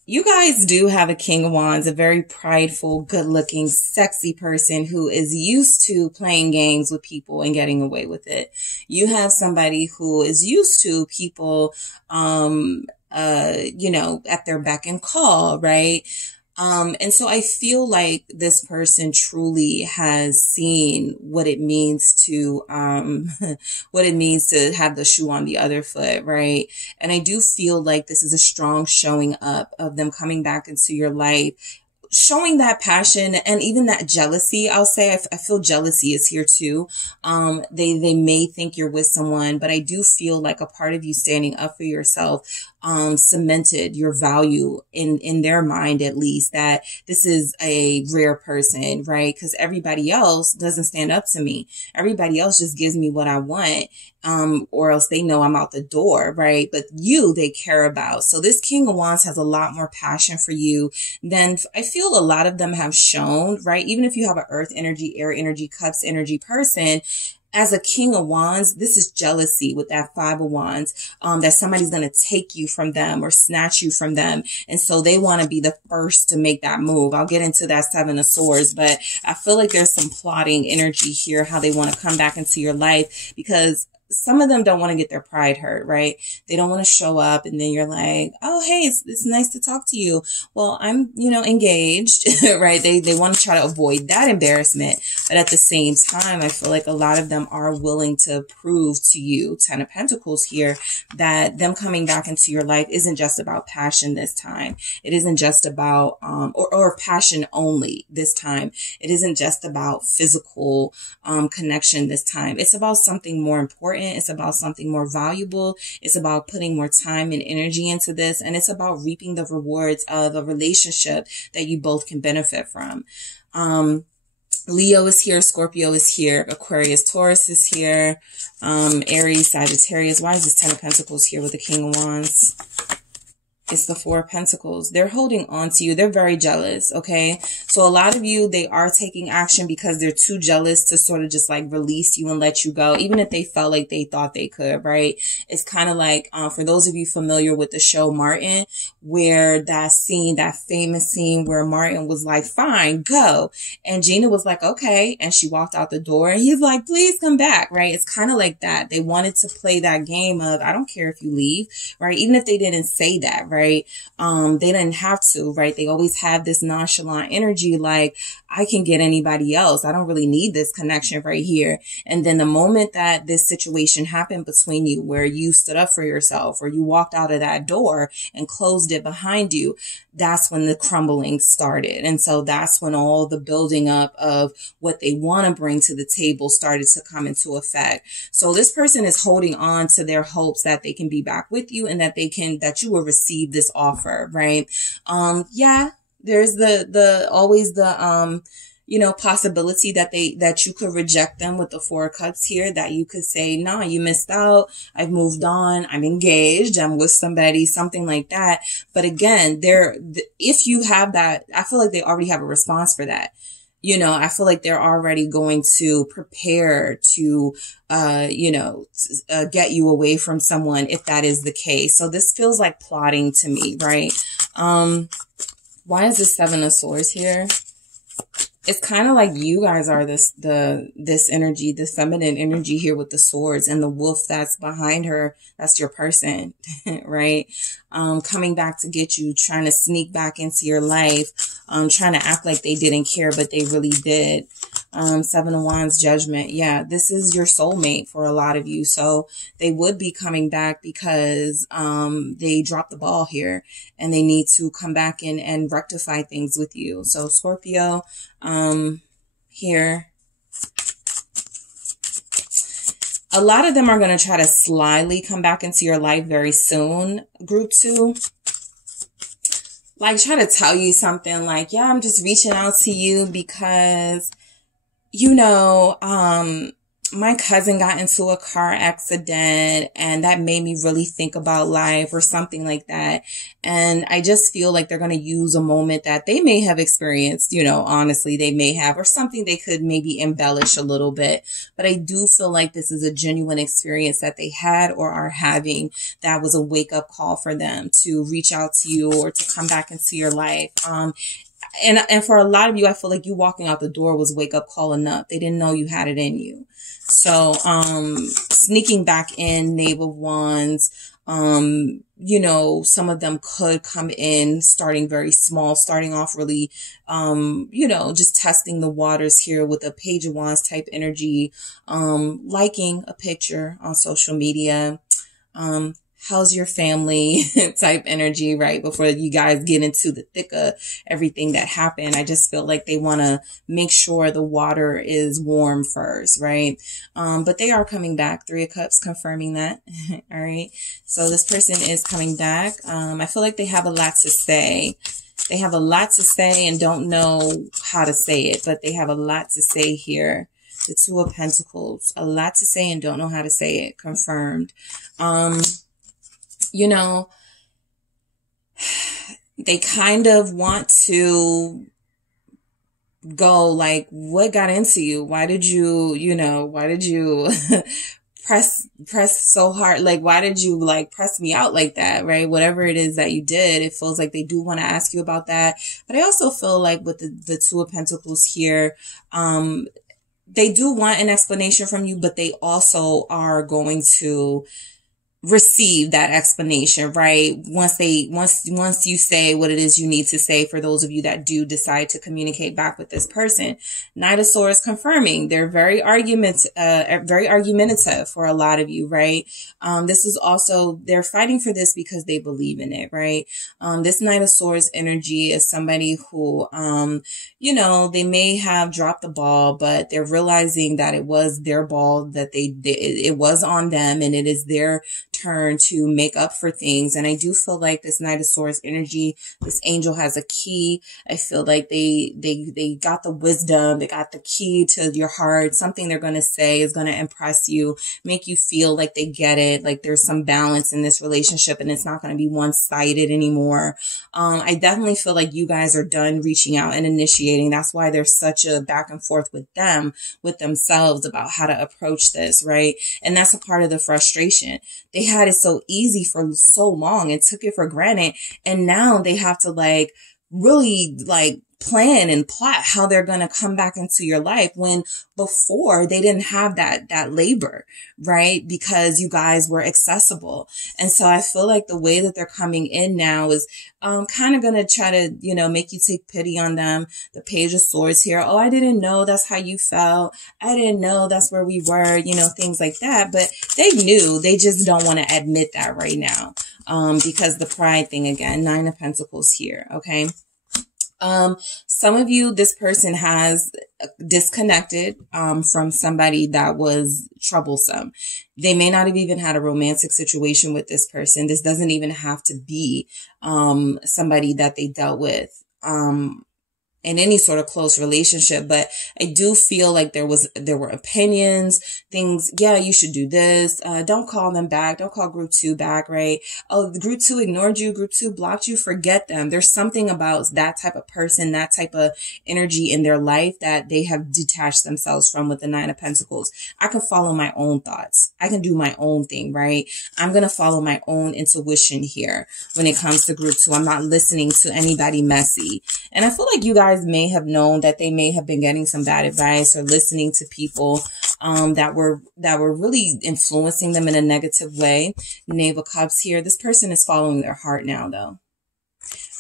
you guys do have a King of Wands, a very prideful, good-looking, sexy person who is used to playing games with people and getting away with it. You have somebody who is used to people, at their beck and call, right? And so I feel like this person truly has seen what it means to, have the shoe on the other foot, right? And I do feel like this is a strong showing up of them coming back into your life, showing that passion and even that jealousy. I'll say I feel jealousy is here too. They may think you're with someone, but I do feel like a part of you standing up for yourself, cemented your value in their mind, at least, that this is a rare person, right? Because everybody else doesn't stand up to me. Everybody else just gives me what I want. Or else they know I'm out the door, right? But you, they care about. So this King of Wands has a lot more passion for you than I feel a lot of them have shown, right? Even if you have an earth energy, air energy, cups energy person, as a King of Wands, this is jealousy with that 5 of Wands, that somebody's going to take you from them or snatch you from them. And so they want to be the first to make that move. I'll get into that 7 of Swords, but I feel like there's some plotting energy here, how they want to come back into your life, because some of them don't want to get their pride hurt, right? They don't want to show up and then you're like, oh, hey, it's nice to talk to you. Well, I'm, engaged, right? They want to try to avoid that embarrassment. But at the same time, I feel like a lot of them are willing to prove to you, 10 of Pentacles here, that them coming back into your life isn't just about passion this time. It isn't just about, or passion only this time. It isn't just about physical, connection this time. It's about something more important. It's about something more valuable. It's about putting more time and energy into this. And it's about reaping the rewards of a relationship that you both can benefit from. Leo is here. Scorpio is here. Aquarius, Taurus is here. Aries, Sagittarius. Why is this 10 of Pentacles here with the King of Wands? It's the 4 of Pentacles. They're holding on to you. They're very jealous, okay? So a lot of you, they are taking action because they're too jealous to sort of just like release you and let you go, even if they felt like they thought they could, right? It's kind of like, for those of you familiar with the show Martin, where that scene, that famous scene where Martin was like, fine, go. And Gina was like, okay. And she walked out the door and he's like, please come back, right? It's kind of like that. They wanted to play that game of, I don't care if you leave, right? Even if they didn't say that, right? They didn't have to, right? They always have this nonchalant energy like, I can get anybody else. I don't really need this connection right here. And then the moment that this situation happened between you, where you stood up for yourself or you walked out of that door and closed it behind you, that's when the crumbling started. And so that's when all the building up of what they want to bring to the table started to come into effect. So this person is holding on to their hopes that they can be back with you and that you will receive this offer, right? Yeah, there's always the possibility that you could reject them with the 4 of Cups here, that you could say, nah, you missed out. I've moved on. I'm engaged. I'm with somebody, something like that. But again, if you have that, I feel like they already have a response for that. I feel like they're already going to prepare to, get you away from someone if that is the case. So this feels like plotting to me, right? Why is the 7 of Swords here? It's kind of like you guys are this energy, this feminine energy here with the swords, and the wolf that's behind her, that's your person, right? Coming back to get you, trying to sneak back into your life, trying to act like they didn't care, but they really did. 7 of Wands, Judgment. Yeah, this is your soulmate for a lot of you. So they would be coming back because they dropped the ball here and they need to come back in and rectify things with you. So Scorpio, here. A lot of them are going to try to slyly come back into your life very soon. Group 2. Like, try to tell you something like, yeah, I'm just reaching out to you because, my cousin got into a car accident and that made me really think about life or something like that. And I just feel like they're going to use a moment that they may have experienced, honestly, they may have, or something they could maybe embellish a little bit. But I do feel like this is a genuine experience that they had or are having that was a wake up call for them to reach out to you or to come back into your life. And for a lot of you, I feel like you walking out the door was wake up call enough. They didn't know you had it in you. So, sneaking back in, Knave of Wands, some of them could come in starting very small, starting off really, just testing the waters here with a Page of Wands type energy, liking a picture on social media, how's your family type energy, right? Before you guys get into the thick of everything that happened. I just feel like they want to make sure the water is warm first, right? But they are coming back. 3 of Cups confirming that. All right. So this person is coming back. I feel like they have a lot to say. They have a lot to say and don't know how to say it, but they have a lot to say here. The 2 of Pentacles, a lot to say and don't know how to say it. Confirmed. They kind of want to go like, what got into you? Why did you press so hard? Like, why did you press me out like that? Right? Whatever it is that you did, it feels like they do want to ask you about that. But I also feel like with the 2 of Pentacles here, they do want an explanation from you, but they also are going to receive that explanation, right? Once you say what it is you need to say, for those of you that do decide to communicate back with this person. Knight of Swords confirming they're very argumentative for a lot of you, right? This is also, they're fighting for this because they believe in it, right? This Knight of Swords energy is somebody who, you know, they may have dropped the ball, but they're realizing that it was their ball, that it was on them, and it is their turn to make up for things. And I do feel like this Knight of Swords energy, this angel has a key. I feel like they got the wisdom, they got the key to your heart. Something they're going to say is going to impress you, make you feel like they get it, like there's some balance in this relationship and it's not going to be one-sided anymore. I definitely feel like you guys are done reaching out and initiating. That's why there's such a back and forth with them, with themselves, about how to approach this, right? And that's a part of the frustration. They had it so easy for so long and took it for granted. And now they have to like really like plan and plot how they're going to come back into your life, when before they didn't have that labor, right? Because you guys were accessible. And so I feel like the way that they're coming in now is kind of going to try to, you know, make you take pity on them. The Page of Swords here. Oh, I didn't know that's how you felt. I didn't know that's where we were, you know, things like that. But they knew, they just don't want to admit that right now. Because the pride thing again, 9 of Pentacles here. Okay. Some of you, this person has disconnected, from somebody that was troublesome. They may not have even had a romantic situation with this person. This doesn't even have to be, somebody that they dealt with, in any sort of close relationship. But I do feel like there were opinions, things. Yeah, you should do this. Don't call them back. Don't call group 2 back, right? Oh, the group 2 ignored you. Group 2 blocked you. Forget them. There's something about that type of person, that type of energy in their life that they have detached themselves from with the 9 of Pentacles. I can follow my own thoughts. I can do my own thing, right? I'm going to follow my own intuition here when it comes to group 2. I'm not listening to anybody messy. And I feel like you guys may have known that they may have been getting some bad advice or listening to people that were really influencing them in a negative way. Knave of Cups here. This person is following their heart now, though.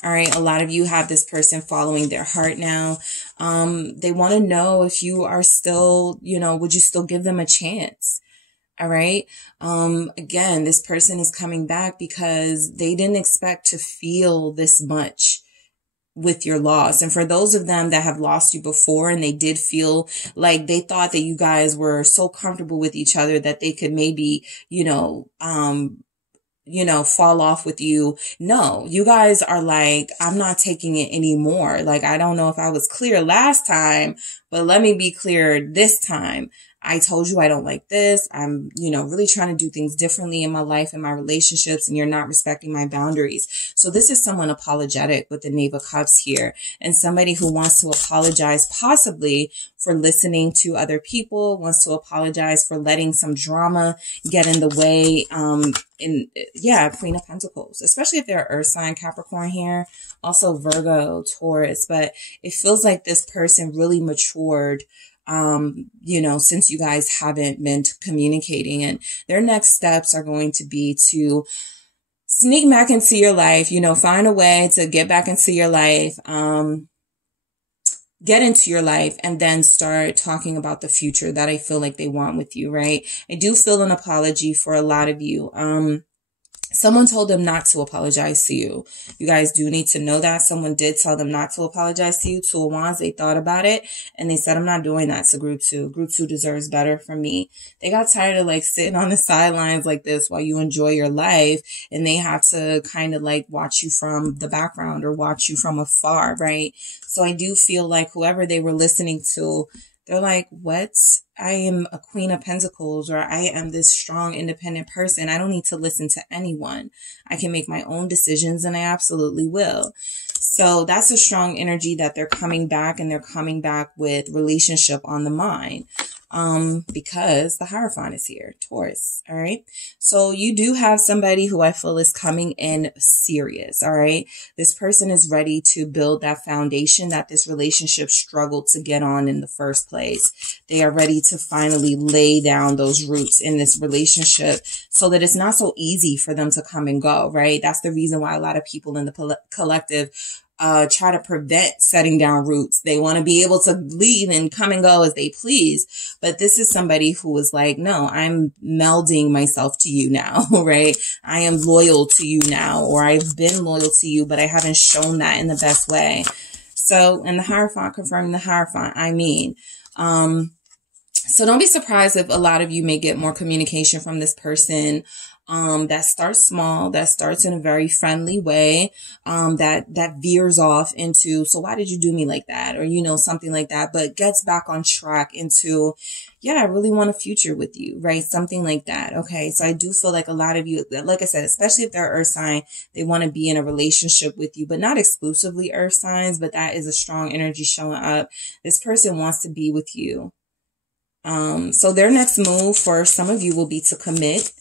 All right. A lot of you have this person following their heart now. They want to know if you are still, you know, would you still give them a chance? All right. Again, this person is coming back because they didn't expect to feel this much with your loss. And for those of them that have lost you before and they did feel like they thought that you guys were so comfortable with each other that they could maybe, fall off with you. No, you guys are like, I'm not taking it anymore. Like, I don't know if I was clear last time, but let me be clear this time. I told you I don't like this. I'm, really trying to do things differently in my life and my relationships, and you're not respecting my boundaries. So this is someone apologetic with the Knave of Cups here, and somebody who wants to apologize possibly for listening to other people, wants to apologize for letting some drama get in the way. Queen of Pentacles, especially if they're Earth sign Capricorn here, also Virgo, Taurus, but it feels like this person really matured since you guys haven't been communicating, and their next steps are going to be to sneak back into your life, find a way to get back into your life, get into your life, and then start talking about the future that I feel like they want with you, right? I do feel an apology for a lot of you. Someone told them not to apologize to you. You guys do need to know that. Someone did tell them not to apologize to you. 2 of Wands, they thought about it and they said, I'm not doing that to group 2. Group 2 deserves better from me. They got tired of sitting on the sidelines like this while you enjoy your life, and they have to kind of watch you from the background or watch you from afar, right? So I do feel like whoever they were listening to, they're like, what? I am a Queen of Pentacles, or I am this strong, independent person. I don't need to listen to anyone. I can make my own decisions, and I absolutely will. So that's a strong energy that they're coming back, and they're coming back with relationship on the mind. because the Hierophant is here, Taurus. All right. So you do have somebody who I feel is coming in serious. All right. This person is ready to build that foundation that this relationship struggled to get on in the first place. They are ready to finally lay down those roots in this relationship so that it's not so easy for them to come and go, right? That's the reason why a lot of people in the collective try to prevent setting down roots. They want to be able to leave and come and go as they please. But this is somebody who is like, no, I'm melding myself to you now, right? I am loyal to you now, or I've been loyal to you, but I haven't shown that in the best way. So, and the Hierophant confirming the Hierophant, so don't be surprised if a lot of you may get more communication from this person that starts small, that starts in a very friendly way, that veers off into, so why did you do me like that? Or, you know, something like that, but gets back on track into, yeah, I really want a future with you, right? Something like that. Okay. So I do feel like a lot of you, like I said, especially if they're earth sign, they want to be in a relationship with you, but not exclusively earth signs, but that is a strong energy showing up. This person wants to be with you. So their next move for some of you will be to commit,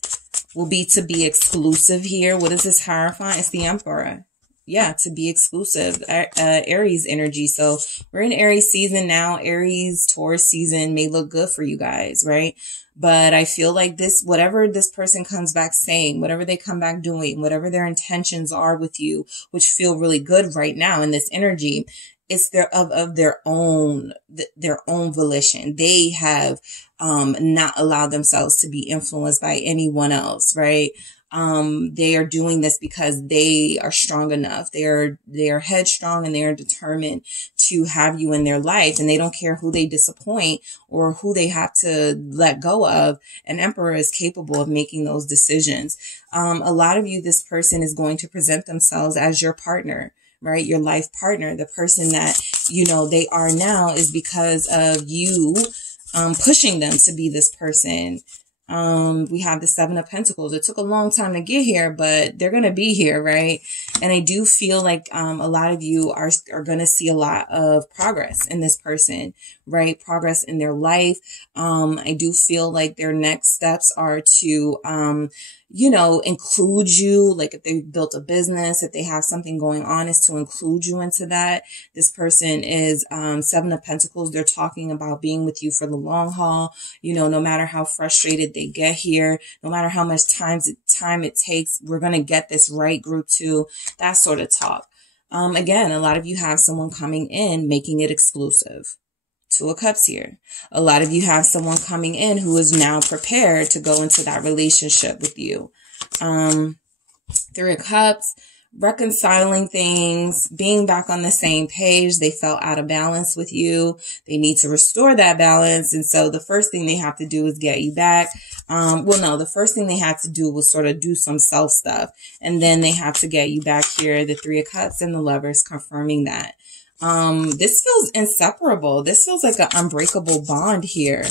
will be to be exclusive here. What is this Hierophant? It's the Emperor. Yeah, to be exclusive, Aries energy. So we're in Aries season now. Aries, Taurus season may look good for you guys, right? But I feel like this, whatever this person comes back saying, whatever they come back doing, whatever their intentions are with you, which feel really good right now in this energy, it's of their own volition. They have, not allowed themselves to be influenced by anyone else, right? They are doing this because they are strong enough. They are headstrong and they are determined to have you in their life, and they don't care who they disappoint or who they have to let go of. An Emperor is capable of making those decisions. A lot of you, this person is going to present themselves as your partner, right? Your life partner. The person that, you know, they are now is because of you, pushing them to be this person. We have the Seven of Pentacles. It took a long time to get here, but they're going to be here, right? And I do feel like, a lot of you are going to see a lot of progress in this person, right? Progress in their life. I do feel like their next steps are to, you know, include you. Like if they built a business, if they have something going on, is to include you into that. This person is, Seven of Pentacles. They're talking about being with you for the long haul. You know, no matter how frustrated they get here, no matter how much time it takes, we're going to get this right, group 2, that sort of talk. Again, a lot of you have someone coming in, making it exclusive. Two of Cups here. A lot of you have someone coming in who is now prepared to go into that relationship with you. Three of Cups, reconciling things, being back on the same page. They felt out of balance with you. They need to restore that balance. And so the first thing they have to do is get you back. The first thing they had to do was sort of do some self stuff. And then they have to get you back here. The Three of Cups and the Lovers confirming that. This feels inseparable. This feels like an unbreakable bond here.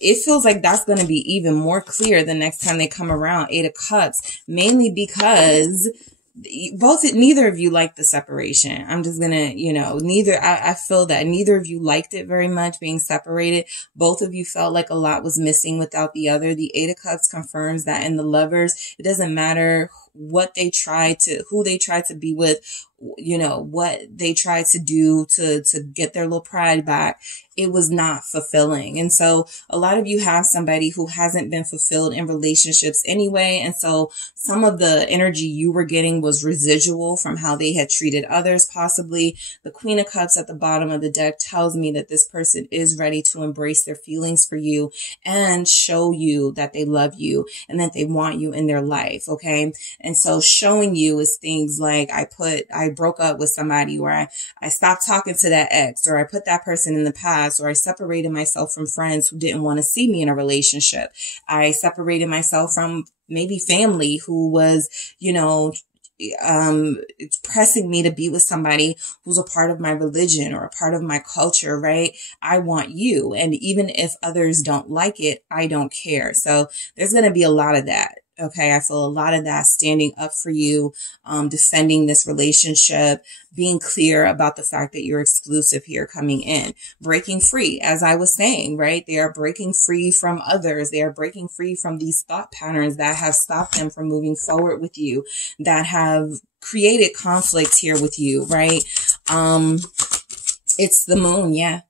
It feels like that's going to be even more clear the next time they come around. Eight of Cups, mainly because neither of you liked the separation. I'm just gonna, I feel that neither of you liked it very much, being separated. Both of you felt like a lot was missing without the other. The Eight of Cups confirms that in the Lovers, it doesn't matter who they tried to be with, what they tried to do to get their little pride back. It was not fulfilling. And so a lot of you have somebody who hasn't been fulfilled in relationships anyway. And so some of the energy you were getting was residual from how they had treated others, possibly. The Queen of Cups at the bottom of the deck tells me that this person is ready to embrace their feelings for you and show you that they love you and that they want you in their life. Okay. And so showing you is things like I broke up with somebody, or I stopped talking to that ex, or I put that person in the past, or I separated myself from friends who didn't want to see me in a relationship. I separated myself from maybe family who was, pressing me to be with somebody who's a part of my religion or a part of my culture, right? I want you. And even if others don't like it, I don't care. So there's going to be a lot of that. Okay, I feel a lot of that standing up for you, defending this relationship, being clear about the fact that you're exclusive here coming in, breaking free, as I was saying, right? They are breaking free from others. They are breaking free from these thought patterns that have stopped them from moving forward with you, that have created conflict here with you, right? It's the moon, yeah.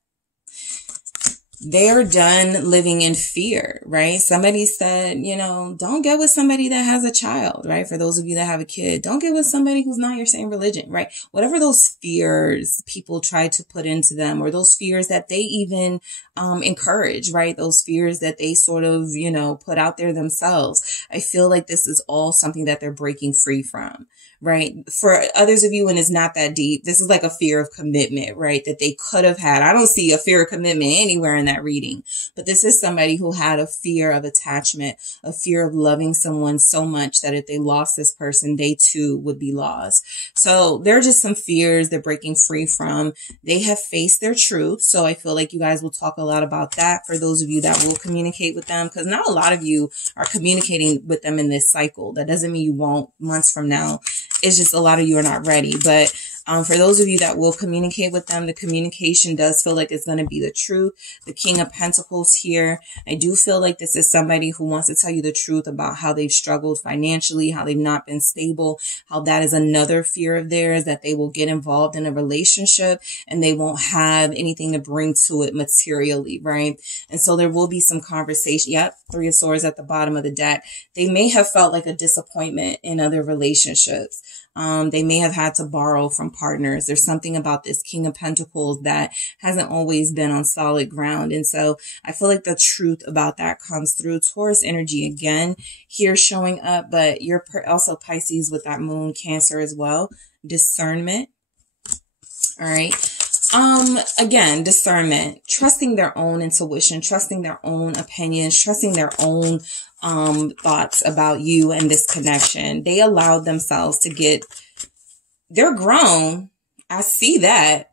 They're done living in fear, right? Somebody said, you know, don't get with somebody that has a child, right? For those of you that have a kid, don't get with somebody who's not your same religion, right? Whatever those fears people try to put into them, or those fears that they even encourage, right? Those fears that they sort of, you know, put out there themselves. I feel like this is all something that they're breaking free from. Right. For others of you, and it's not that deep, this is like a fear of commitment, right? That they could have had. I don't see a fear of commitment anywhere in that reading, but this is somebody who had a fear of attachment, a fear of loving someone so much that if they lost this person, they too would be lost. So there are just some fears they're breaking free from. They have faced their truth. So I feel like you guys will talk a lot about that for those of you that will communicate with them, because not a lot of you are communicating with them in this cycle. That doesn't mean you won't months from now. It's just a lot of you are not ready. But for those of you that will communicate with them, the communication does feel like it's going to be the truth. The King of Pentacles here. I do feel like this is somebody who wants to tell you the truth about how they've struggled financially, how they've not been stable, how that is another fear of theirs, that they will get involved in a relationship and they won't have anything to bring to it materially, right? And so there will be some conversation. Yep, Three of Swords at the bottom of the deck. They may have felt like a disappointment in other relationships. They may have had to borrow from partners. There's something about this King of Pentacles that hasn't always been on solid ground. And so I feel like the truth about that comes through. Taurus energy again here showing up, but you're also Pisces with that moon, Cancer as well. Discernment. All right. Again, discernment, trusting their own intuition, trusting their own opinions, trusting their own thoughts about you and this connection. They allowed themselves to they're grown. I see that.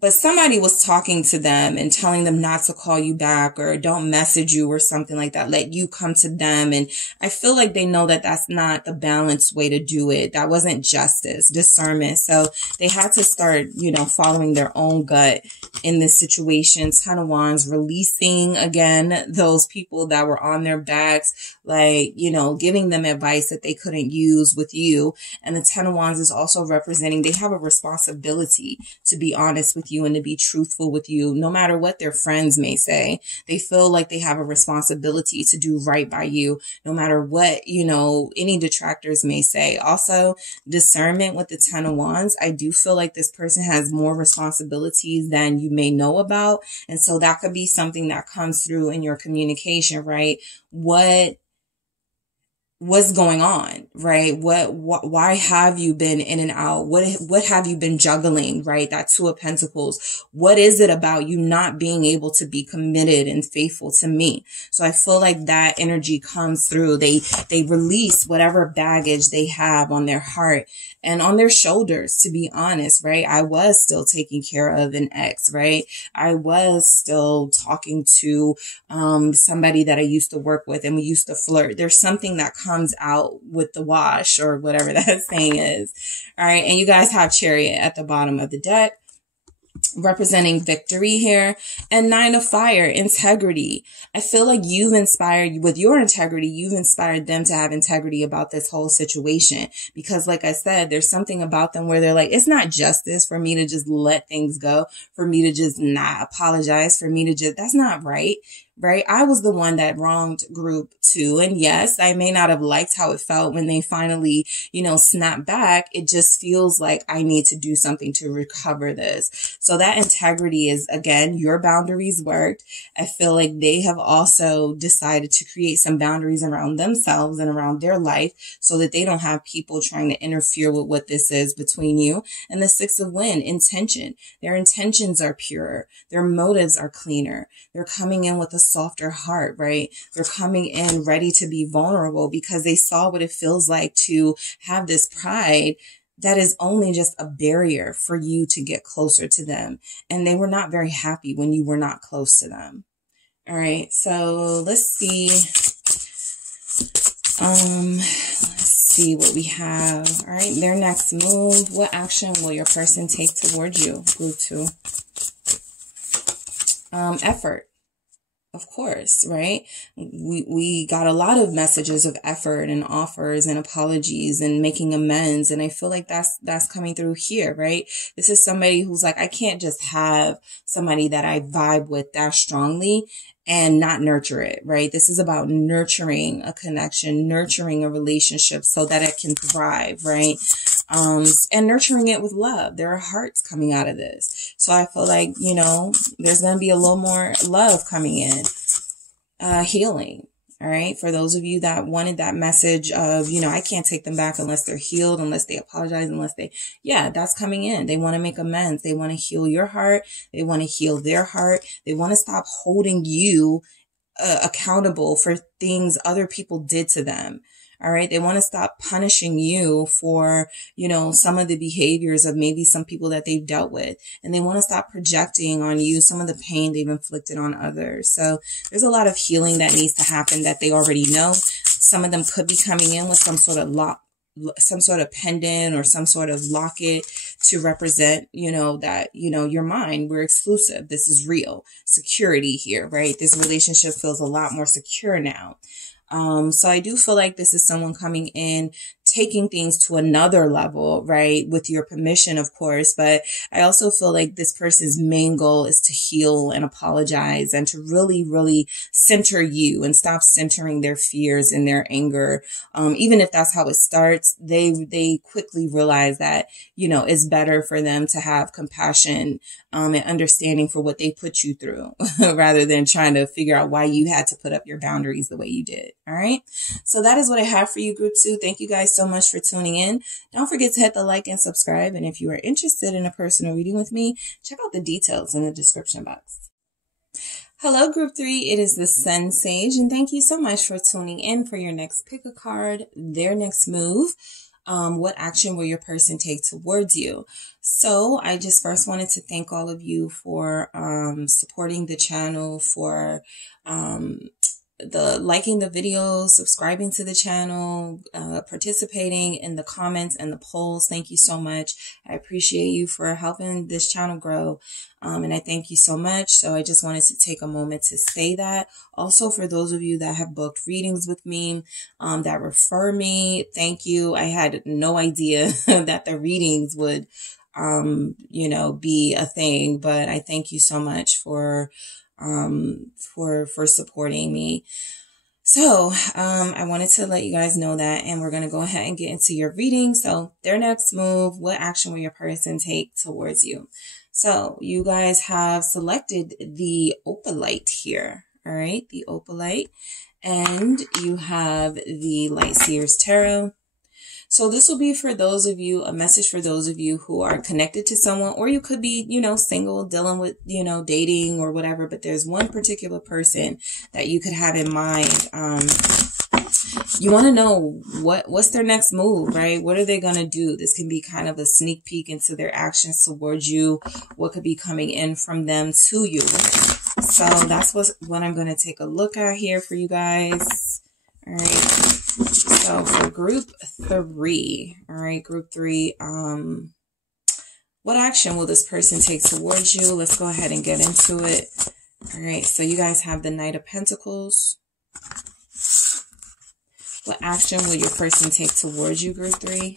But somebody was talking to them and telling them not to call you back or don't message you or something like that. Let you come to them. And I feel like they know that that's not the balanced way to do it. That wasn't justice, discernment. So they had to start, you know, following their own gut in this situation. Ten of Wands, releasing again those people that were on their backs, like, you know, giving them advice that they couldn't use with you. And the Ten of Wands is also representing they have a responsibility to be honest with you and to be truthful with you, no matter what their friends may say. They feel like they have a responsibility to do right by you, no matter what, you know, any detractors may say. Also, discernment with the Ten of Wands. I do feel like this person has more responsibilities than you may know about. And so that could be something that comes through in your communication, right? What's going on, right? Why have you been in and out? What have you been juggling, right? That Two of Pentacles. What is it about you not being able to be committed and faithful to me? So I feel like that energy comes through. They release whatever baggage they have on their heart and on their shoulders, to be honest, right? I was still taking care of an ex, right? I was still talking to somebody that I used to work with and we used to flirt. There's something that comes out with the wash or whatever that saying is. All right. And you guys have Chariot at the bottom of the deck, representing victory here, and Nine of Fire, integrity. I feel like you've inspired, with your integrity, you've inspired them to have integrity about this whole situation. Because like I said, there's something about them where they're like, it's not justice for me to just let things go, for me to just not apologize, for me to just, that's not right. Right? I was the one that wronged group 2. And yes, I may not have liked how it felt when they finally, you know, snapped back. It just feels like I need to do something to recover this. So that integrity is, again, your boundaries worked. I feel like they have also decided to create some boundaries around themselves and around their life so that they don't have people trying to interfere with what this is between you. And the Six of Wands, intention. Their intentions are purer. Their motives are cleaner. They're coming in with a softer heart, right? They're coming in ready to be vulnerable because they saw what it feels like to have this pride that is only just a barrier for you to get closer to them. And they were not very happy when you were not close to them. All right. So let's see. Let's see what we have. All right, their next move. What action will your person take towards you? Group 2. Effort. Of course, right? We got a lot of messages of effort and offers and apologies and making amends. And I feel like that's coming through here, right? This is somebody who's like, I can't just have somebody that I vibe with that strongly and not nurture it, right? This is about nurturing a connection, nurturing a relationship so that it can thrive, right? And nurturing it with love. There are hearts coming out of this. So I feel like, you know, there's going to be a little more love coming in, healing. All right. For those of you that wanted that message of, you know, I can't take them back unless they're healed, unless they apologize, unless they, yeah, that's coming in. They want to make amends. They want to heal your heart. They want to heal their heart. They want to stop holding you accountable for things other people did to them. All right. They want to stop punishing you for, you know, some of the behaviors of maybe some people that they've dealt with. And they want to stop projecting on you some of the pain they've inflicted on others. So there's a lot of healing that needs to happen that they already know. Some of them could be coming in with some sort of pendant or some sort of locket to represent, you know, that, you know, you're mine. We're exclusive. This is real. Security here, right? This relationship feels a lot more secure now. So I do feel like this is someone coming in, taking things to another level, right? With your permission, of course. But I also feel like this person's main goal is to heal and apologize and to really, really center you and stop centering their fears and their anger. Even if that's how it starts, they quickly realize that, you know, it's better for them to have compassion, and understanding for what they put you through rather than trying to figure out why you had to put up your boundaries the way you did. All right. So that is what I have for you, group 2. Thank you guys so much for tuning in. Don't forget to hit the like and subscribe. And if you are interested in a personal reading with me, check out the details in the description box. Hello, group 3. It is the SunSage. And thank you so much for tuning in for your next pick a card, their next move. What action will your person take towards you? So I just first wanted to thank all of you for supporting the channel, for liking the videos, subscribing to the channel, participating in the comments and the polls. Thank you so much. I appreciate you for helping this channel grow. And I thank you so much. So I just wanted to take a moment to say that. Also, for those of you that have booked readings with me, that refer me, thank you. I had no idea that the readings would, you know, be a thing, but I thank you so much for supporting me. So, I wanted to let you guys know that, and we're going to go ahead and get into your reading. So their next move, what action will your person take towards you? So you guys have selected the opalite here. All right. The opalite, and you have the Lightseers tarot. So this will be for those of you, a message for those of you who are connected to someone, or you could be, you know, single, dealing with, you know, dating or whatever, but there's one particular person that you could have in mind. You want to know what's their next move, right? What are they going to do? This can be kind of a sneak peek into their actions towards you. What could be coming in from them to you? So that's what I'm going to take a look at here for you guys. All right. So for group 3, all right, group 3, what action will this person take towards you? Let's go ahead and get into it. All right. So you guys have the Knight of Pentacles. What action will your person take towards you, group 3?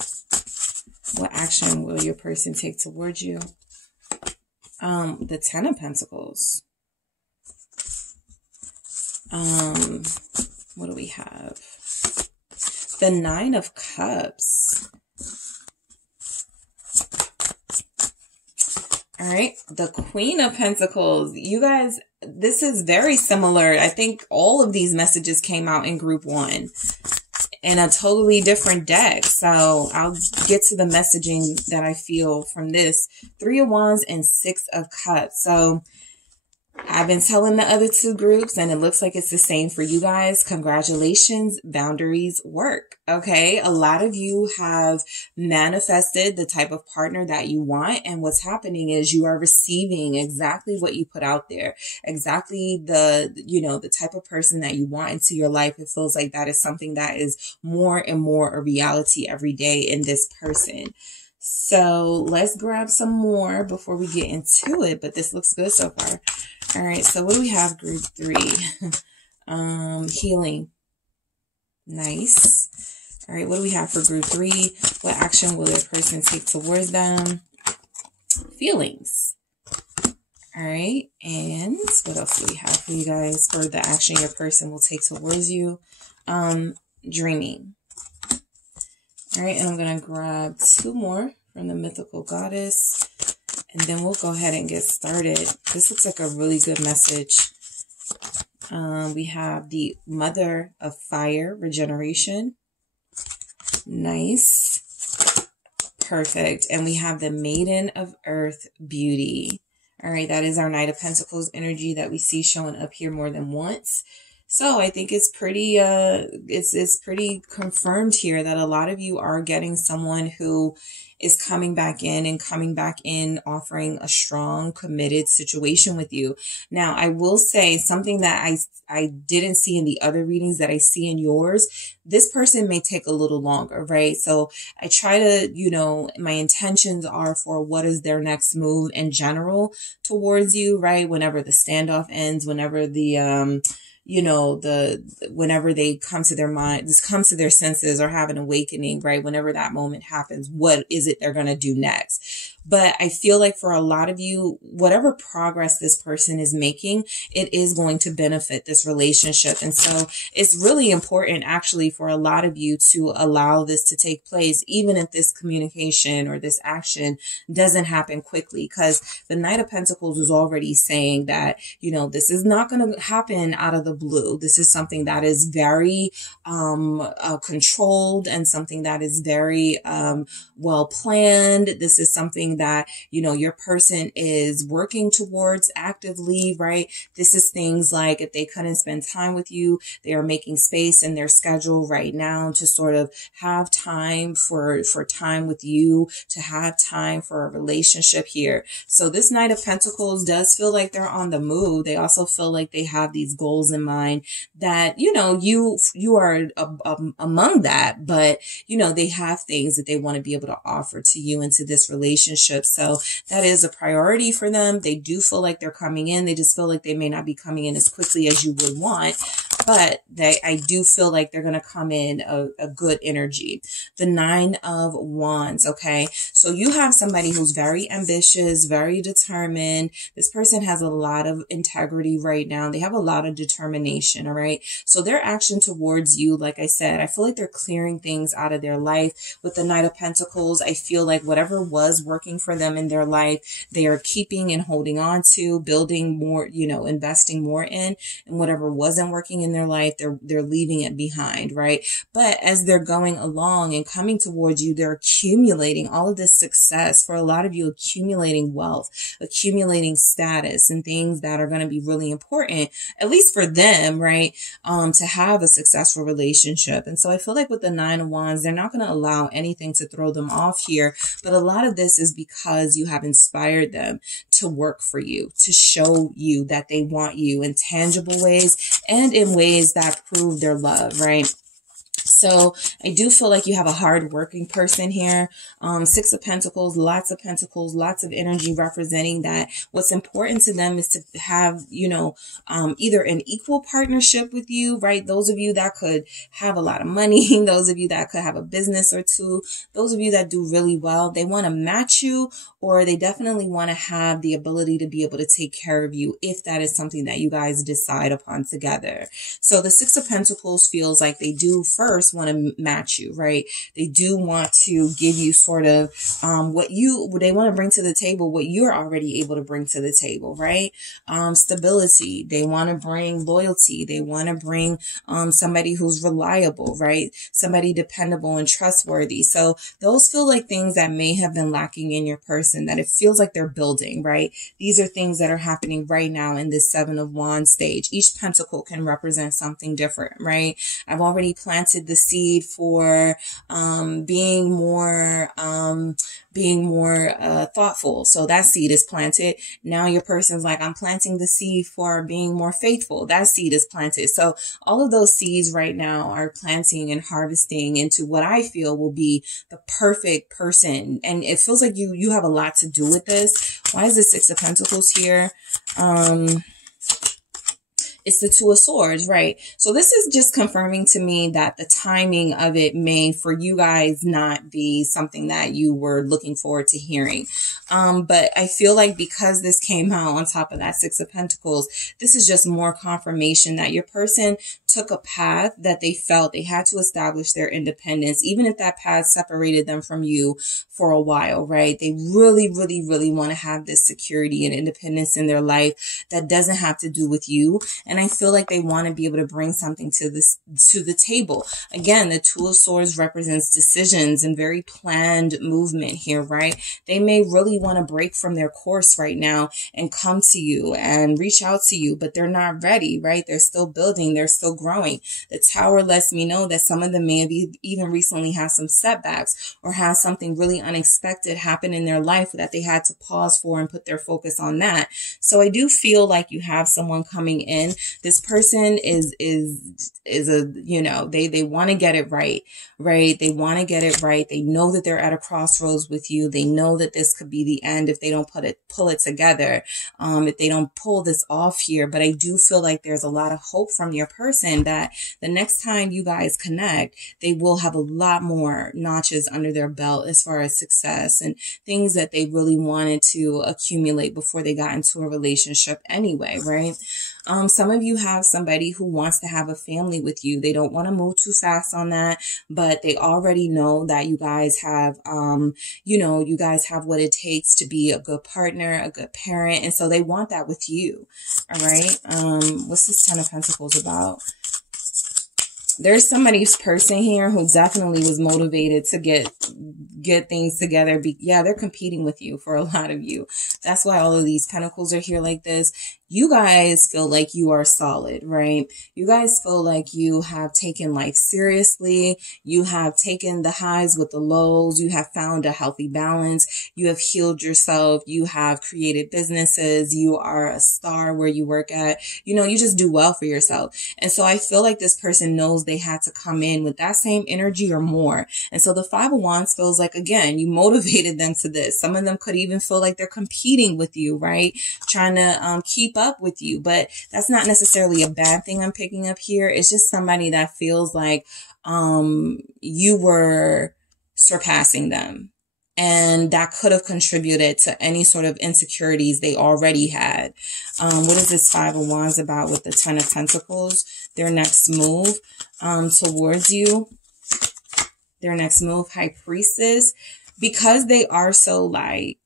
What action will your person take towards you? The Ten of Pentacles. What do we have? The Nine of Cups. All right. The Queen of Pentacles. You guys, this is very similar. I think all of these messages came out in group 1 in a totally different deck. So I'll get to the messaging that I feel from this. 3 of Wands and 6 of Cups. So I've been telling the other two groups, and it looks like it's the same for you guys. Congratulations, boundaries work. Okay. A lot of you have manifested the type of partner that you want. And what's happening is you are receiving exactly what you put out there, exactly the type of person that you want into your life. It feels like that is something that is more and more a reality every day in this person. So let's grab some more before we get into it, but this looks good so far. All right, so what do we have, group 3? Healing. Nice. All right, what do we have for group 3? What action will a person take towards them? Feelings. All right, and what else do we have for you guys for the action your person will take towards you? Dreaming. All right, and I'm going to grab 2 more from the mythical goddess, and then we'll go ahead and get started. This looks like a really good message. We have the Mother of Fire, regeneration. Nice. Perfect. And we have the Maiden of Earth, beauty. All right, that is our Knight of Pentacles energy that we see showing up here more than once. So I think it's pretty, it's pretty confirmed here that a lot of you are getting someone who is coming back in offering a strong, committed situation with you. Now, I will say something that I didn't see in the other readings that I see in yours. This person may take a little longer, right? So I try to, my intentions are for what is their next move in general towards you, right? Whenever the standoff ends, whenever the, whenever they come to their mind, this comes to their senses or have an awakening, right? Whenever that moment happens, what is it they're going to do next? But I feel like for a lot of you, whatever progress this person is making, it is going to benefit this relationship. And so it's really important actually for a lot of you to allow this to take place, even if this communication or this action doesn't happen quickly, because the Knight of Pentacles is already saying that, this is not going to happen out of the blue. This is something that is very controlled and something that is very well planned. This is something that, your person is working towards actively, right? This is things like if they couldn't spend time with you, they are making space in their schedule right now to sort of have time for time with you, to have time for a relationship here. So this Knight of Pentacles does feel like they're on the move. They also feel like they have these goals in mind that, you are among that, but, they have things that they want to be able to offer to you into this relationship. So that is a priority for them. They do feel like they're coming in. They just feel like they may not be coming in as quickly as you would want, but I do feel like they're going to come in a good energy. The 9 of Wands. Okay. So you have somebody who's very ambitious, very determined. This person has a lot of integrity right now. They have a lot of determination. All right. So their action towards you, like I said, I feel like they're clearing things out of their life. With the Knight of Pentacles, I feel like whatever was working for them in their life, they are keeping and holding on to, building more, investing more in, and whatever wasn't working in their life, they're leaving it behind, right? But as they're going along and coming towards you, they're accumulating all of this success. For a lot of you, accumulating wealth, accumulating status, and things that are going to be really important, at least for them, right? To have a successful relationship. And so I feel like with the 9 of Wands, they're not going to allow anything to throw them off here. But a lot of this is because you have inspired them to work for you, to show you that they want you in tangible ways and in ways that prove their love, right? So I do feel like you have a hard-working person here. 6 of Pentacles, lots of energy representing that what's important to them is to have, either an equal partnership with you, right? Those of you that could have a lot of money, those of you that could have a business or two, those of you that do really well, they want to match you, or they definitely want to have the ability to be able to take care of you if that is something that you guys decide upon together. So the 6 of Pentacles feels like they do first course, want to match you, right? They do want to give you sort of what they want to bring to the table, what you're already able to bring to the table, right? Stability. They want to bring loyalty. They want to bring somebody who's reliable, right? Somebody dependable and trustworthy. So those feel like things that may have been lacking in your person, that it feels like they're building, right? These are things that are happening right now in this Seven of Wands stage. Each pentacle can represent something different, right? I've already planted the seed for being more thoughtful. So that seed is planted. Now your person's like, I'm planting the seed for being more faithful. That seed is planted. So all of those seeds right now are planting and harvesting into what I feel will be the perfect person. And it feels like you have a lot to do with this. Why is the Six of Pentacles here? It's the Two of Swords, right? So this is just confirming to me that the timing of it may, for you guys, not be something that you were looking forward to hearing. But I feel like because this came out on top of that Six of Pentacles, this is just more confirmation that your person took a path that they felt they had to establish their independence, even if that path separated them from you for a while, right? They really, really, really want to have this security and independence in their life that doesn't have to do with you. And I feel like they want to be able to bring something to the table. Again, the Two of Swords represents decisions and very planned movement here, right? They may really want to break from their course right now and come to you and reach out to you, but they're not ready, right? They're still building. They're still growing. The Tower lets me know that some of them may have even recently had some setbacks or had something really unexpected happen in their life that they had to pause for and put their focus on that. So I do feel like you have someone coming in. This person is a, you know, they want to get it right? They want to get it right. They know that they're at a crossroads with you. They know that this could be the end if they don't pull it together. If they don't pull this off here. But I do feel like there's a lot of hope from your person that the next time you guys connect, they will have a lot more notches under their belt as far as success and things that they really wanted to accumulate before they got into a relationship anyway, right? Some of you have somebody who wants to have a family with you. They don't want to move too fast on that, but they already know that you guys have, you guys have what it takes to be a good partner, a good parent. And so they want that with you. All right. What's this Ten of Pentacles about? There's somebody's person here who definitely was motivated to get things together. Yeah, they're competing with you for a lot of you. That's why all of these pentacles are here like this. You guys feel like you are solid, right? You guys feel like you have taken life seriously. You have taken the highs with the lows. You have found a healthy balance. You have healed yourself. You have created businesses. You are a star where you work at. You know, you just do well for yourself. And so I feel like this person knows they had to come in with that same energy or more. And so the Five of Wands feels like, again, you motivated them to this. Some of them could even feel like they're competing with you, right? Trying to keep up with you, but that's not necessarily a bad thing I'm picking up here. It's just somebody that feels like you were surpassing them, and that could have contributed to any sort of insecurities they already had. What is this Five of Wands about with the Ten of Pentacles? Their next move towards you. Their next move, High Priestess. Because they are so like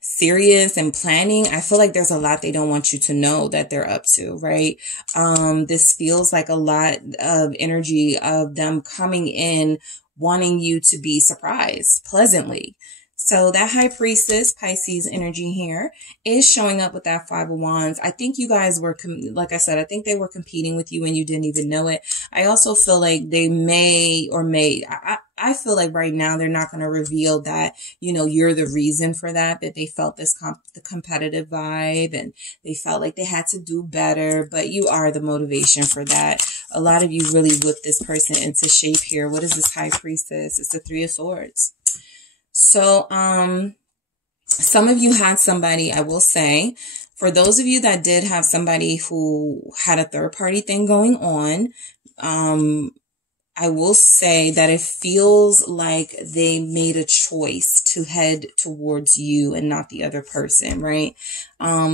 serious and planning, I feel like there's a lot they don't want you to know that they're up to, right? This feels like a lot of energy of them coming in, wanting you to be surprised pleasantly. So that High Priestess, Pisces energy here is showing up with that Five of Wands. I think you guys were, like I said, I think they were competing with you and you didn't even know it. I also feel like they I feel like right now they're not going to reveal that, you know, you're the reason for that they felt this the competitive vibe and they felt like they had to do better, but you are the motivation for that. A lot of you really whipped this person into shape here. What is this High Priestess? It's the Three of Swords. So, some of you had somebody, I will say, for those of you that did have somebody who had a third party thing going on, I will say that it feels like they made a choice to head towards you and not the other person, right?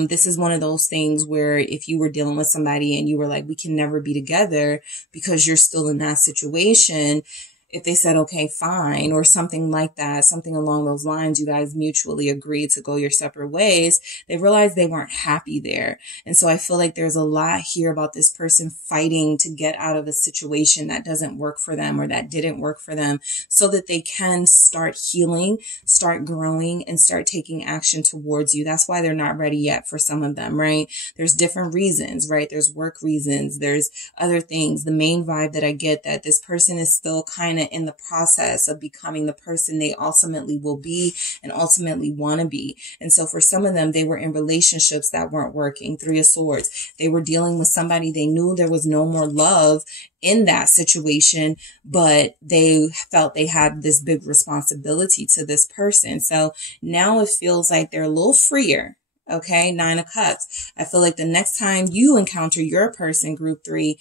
This is one of those things where if you were dealing with somebody and you were like, we can never be together because you're still in that situation, if they said, okay, fine, or something like that, something along those lines, you guys mutually agreed to go your separate ways, they realized they weren't happy there. And so I feel like there's a lot here about this person fighting to get out of a situation that doesn't work for them or that didn't work for them so that they can start healing, start growing, and start taking action towards you. That's why they're not ready yet for some of them, right? There's different reasons, right? There's work reasons. There's other things. The main vibe that I get that this person is still kind of in the process of becoming the person they ultimately will be and ultimately want to be. And so for some of them, they were in relationships that weren't working. Three of Swords. They were dealing with somebody they knew there was no more love in that situation, but they felt they had this big responsibility to this person. So now it feels like they're a little freer. Okay. 9 of Cups. I feel like the next time you encounter your person, group 3,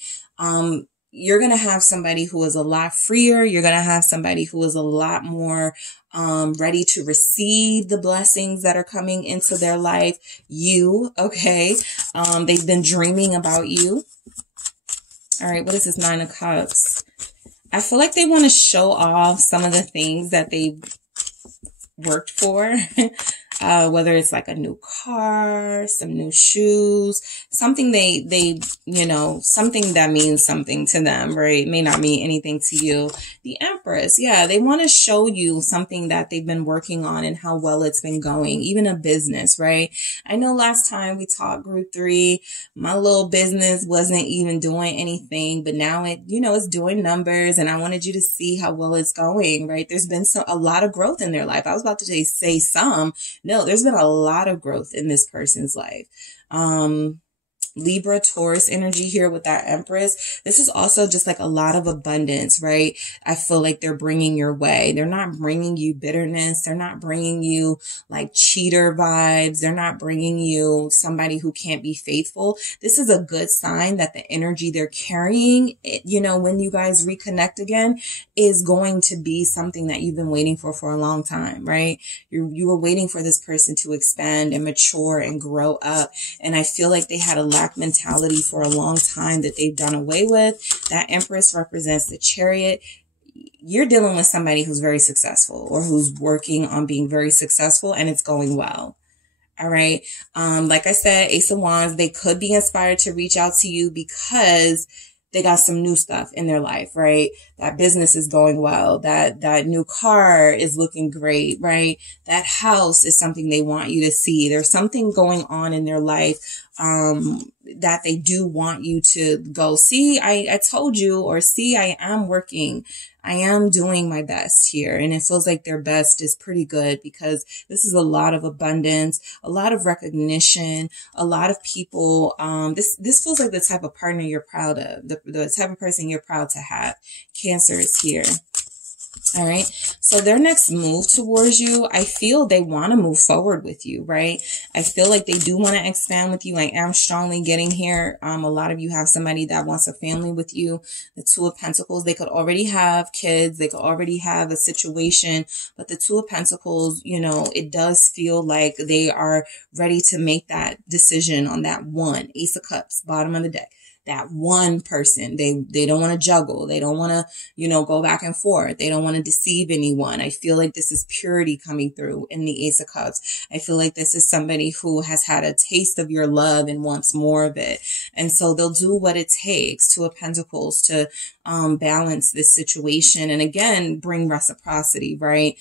you're going to have somebody who is a lot freer. You're going to have somebody who is a lot more ready to receive the blessings that are coming into their life. Okay. They've been dreaming about you. All right. What is this 9 of Cups? I feel like they want to show off some of the things that they worked for. Whether it's like a new car, some new shoes, something they, something that means something to them, right? It may not mean anything to you. The Empress. Yeah. They want to show you something that they've been working on and how well it's been going, even a business, right? I know last time we talked group 3, my little business wasn't even doing anything, but now it's doing numbers and I wanted you to see how well it's going, right? There's been a lot of growth in their life. I was about to say some. No, there's been a lot of growth in this person's life. Libra, Taurus energy here with that Empress. This is also just like a lot of abundance, right? I feel like they're bringing your way. They're not bringing you bitterness. They're not bringing you like cheater vibes. They're not bringing you somebody who can't be faithful. This is a good sign that the energy they're carrying, when you guys reconnect again, is going to be something that you've been waiting for a long time, right? You were waiting for this person to expand and mature and grow up. And I feel like they had a lack mentality for a long time that they've done away with. That Empress represents the Chariot. You're dealing with somebody who's very successful or who's working on being very successful and it's going well. All right. Like I said, Ace of Wands, they could be inspired to reach out to you because they got some new stuff in their life, right? That business is going well. That new car is looking great, right? That house is something they want you to see. There's something going on in their life, that they do want you to go, see, I told you, or see, I am working. I am doing my best here. And it feels like their best is pretty good because this is a lot of abundance, a lot of recognition, a lot of people. This feels like the type of partner you're proud of, the type of person you're proud to have. Cancer is here. All right. So their next move towards you, I feel they want to move forward with you, right? I feel like they do want to expand with you. I am strongly getting here. A lot of you have somebody that wants a family with you. The Two of Pentacles, they could already have kids. They could already have a situation, but the Two of Pentacles, it does feel like they are ready to make that decision on that one. Ace of Cups, bottom of the deck. That one person, they don't want to juggle. They don't want to, go back and forth. They don't want to deceive anyone. I feel like this is purity coming through in the Ace of Cups. I feel like this is somebody who has had a taste of your love and wants more of it. And so they'll do what it takes, Two of Pentacles, to balance this situation. And again, bring reciprocity, right?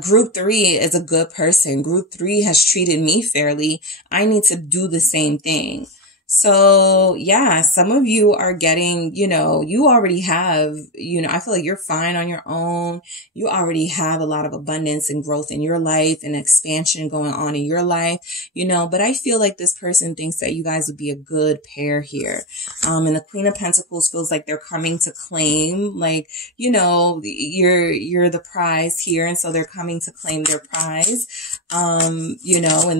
Group 3 is a good person. Group 3 has treated me fairly. I need to do the same thing. So yeah, some of you are getting, you already have, I feel like you're fine on your own. You already have a lot of abundance and growth in your life and expansion going on in your life, but I feel like this person thinks that you guys would be a good pair here. And the Queen of Pentacles feels like they're coming to claim, like, you're the prize here. And so they're coming to claim their prize, and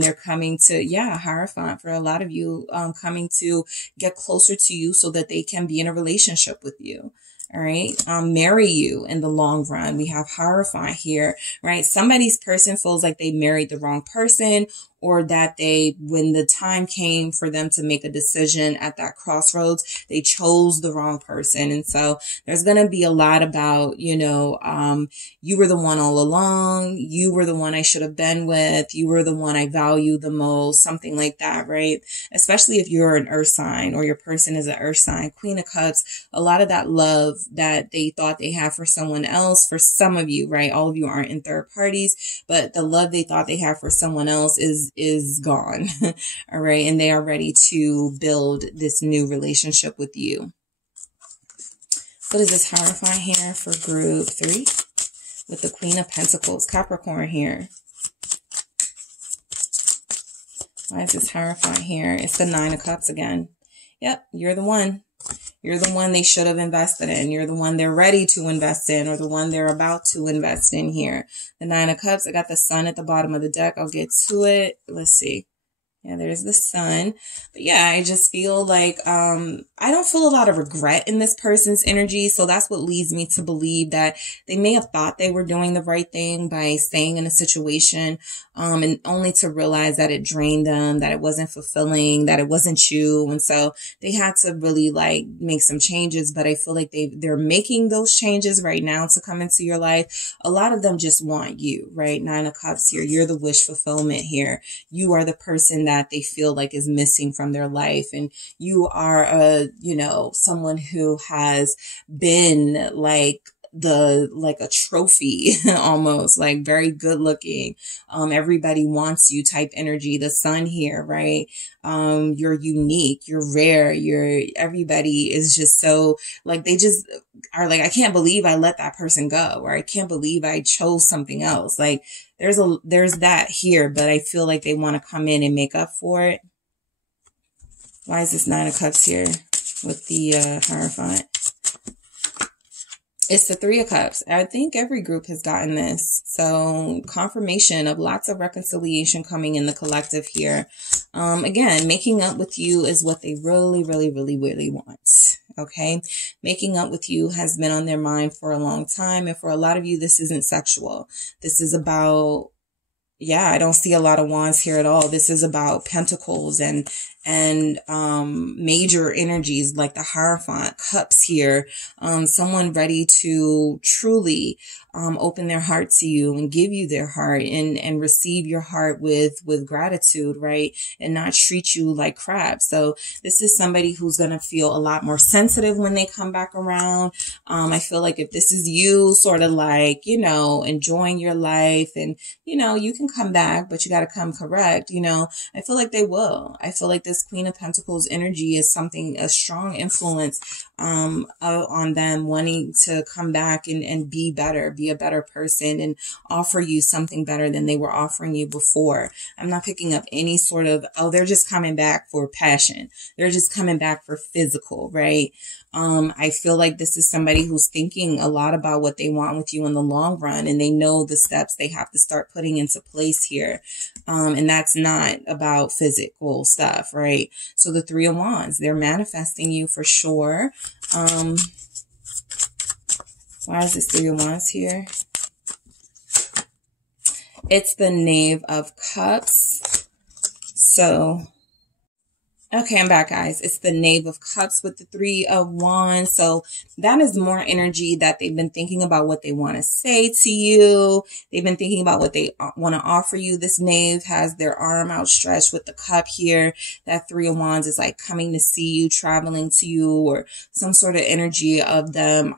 they're coming to, Hierophant for a lot of you, coming to get closer to you so that they can be in a relationship with you. All right. Marry you in the long run. We have Hierophant here, right? Somebody's person feels like they married the wrong person, or that when the time came for them to make a decision at that crossroads, they chose the wrong person. And so there's going to be a lot about, you were the one all along. You were the one I should have been with. You were the one I value the most, something like that, right? Especially if you're an earth sign or your person is an earth sign. Queen of Cups, a lot of that love that they thought they had for someone else, for some of you, right? All of you aren't in third parties, but the love they thought they had for someone else is gone. All right. And they are ready to build this new relationship with you. What is this Hierophant here for group 3 with the Queen of Pentacles, Capricorn here? Why is this Hierophant here? It's the 9 of Cups again. Yep, you're the one. You're the one they should have invested in. You're the one they're ready to invest in, or the one they're about to invest in here. The 9 of Cups, I got the Sun at the bottom of the deck. I'll get to it. Let's see. Yeah, there's the Sun. But yeah, I just feel like, I don't feel a lot of regret in this person's energy. So that's what leads me to believe that they may have thought they were doing the right thing by staying in a situation, and only to realize that it drained them, that it wasn't fulfilling, that it wasn't you. And so they had to really like make some changes, but I feel like they're making those changes right now to come into your life. A lot of them just want you, right? 9 of Cups here. You're the wish fulfillment here. You are the person that they feel like is missing from their life. And you are someone who has been like a trophy, almost like very good looking. Everybody wants you type energy. The Sun here, right? You're unique, you're rare, everybody is just so like, they just are like, I can't believe I let that person go, or I can't believe I chose something else. Like there's that here, but I feel like they want to come in and make up for it. Why is this 9 of Cups here with the Hierophant? It's the 3 of Cups. I think every group has gotten this. So confirmation of lots of reconciliation coming in the collective here. Again, making up with you is what they really, really, really, really want. Okay. Making up with you has been on their mind for a long time. And for a lot of you, this isn't sexual. This is about, yeah, I don't see a lot of wands here at all. This is about pentacles and major energies like the Hierophant, Cups here. Someone ready to truly open their heart to you and give you their heart and receive your heart with gratitude, right? And not treat you like crap. So this is somebody who's going to feel a lot more sensitive when they come back around. I feel like if this is you sort of like, enjoying your life and, you can come back, but you got to come correct. I feel like they will. I feel like this Queen of Pentacles energy is a strong influence on them wanting to come back and be better, be a better person and offer you something better than they were offering you before. I'm not picking up any sort of, they're just coming back for passion. They're just coming back for physical, right? I feel like this is somebody who's thinking a lot about what they want with you in the long run, and they know the steps they have to start putting into place here. And that's not about physical stuff, right? So the 3 of Wands, they're manifesting you for sure. Why is this 3 of Wands here? It's the Knave of Cups. So, okay, I'm back, guys. It's the Knave of Cups with the 3 of Wands. So that is more energy that they've been thinking about what they want to say to you. They've been thinking about what they want to offer you. This Knave has their arm outstretched with the cup here. That 3 of Wands is like coming to see you, traveling to you, or some sort of energy of them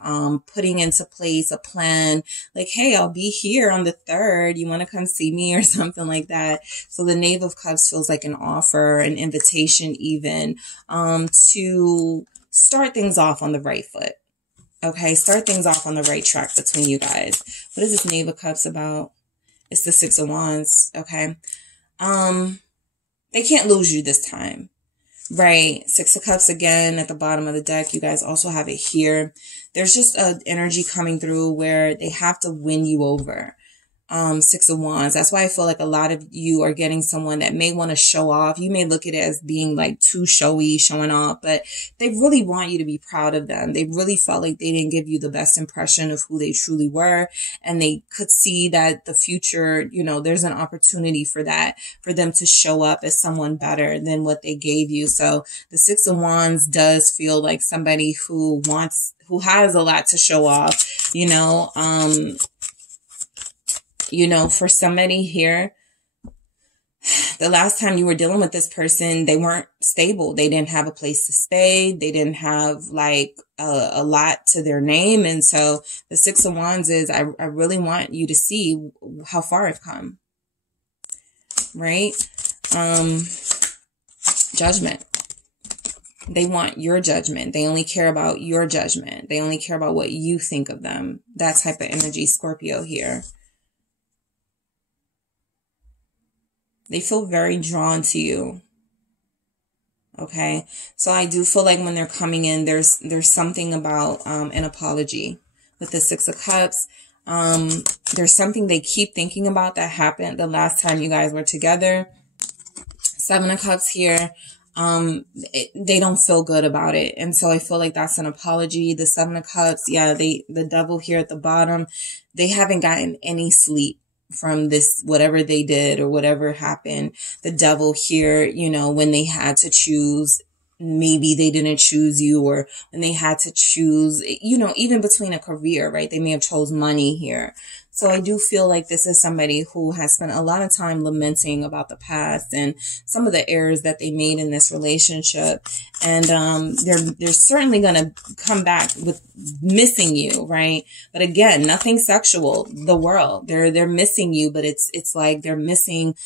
putting into place a plan. Like, hey, I'll be here on the 3rd. You want to come see me or something like that. So the Knave of Cups feels like an offer, an invitation even, to start things off on the right foot. Okay, start things off on the right track between you guys. What is this Knave of Cups about? It's the 6 of Wands. Okay. They can't lose you this time. Right. 6 of Cups again at the bottom of the deck. You guys also have it here. There's just an energy coming through where they have to win you over. Six of Wands. That's why I feel like a lot of you are getting someone that may want to show off. You may look at it as being like too showy, showing off, but they really want you to be proud of them. They really felt like they didn't give you the best impression of who they truly were. And they could see that the future, you know, there's an opportunity for that, for them to show up as someone better than what they gave you. So the Six of Wands does feel like somebody who has a lot to show off, you know, for somebody here, the last time you were dealing with this person, they weren't stable. They didn't have a place to stay. They didn't have like a lot to their name. And so the Six of Wands is, I really want you to see how far I've come, right? Judgment. They want your judgment. They only care about your judgment. They only care about what you think of them. That type of energy, Scorpio here. They feel very drawn to you. Okay. So I do feel like when they're coming in, there's something about, an apology with the Six of Cups. There's something they keep thinking about that happened the last time you guys were together. Seven of Cups here. They don't feel good about it. And so I feel like that's an apology. The Seven of Cups. Yeah. The Devil here at the bottom, they haven't gotten any sleep from this, whatever they did or whatever happened. The Devil here, you know, when they had to choose, maybe they didn't choose you, or when they had to choose, you know, even between a career, right? They may have chose money here. So I do feel like this is somebody who has spent a lot of time lamenting about the past and some of the errors that they made in this relationship. And they're certainly going to come back with missing you, right? But again, nothing sexual. The world, they're missing you, but it's like they're missing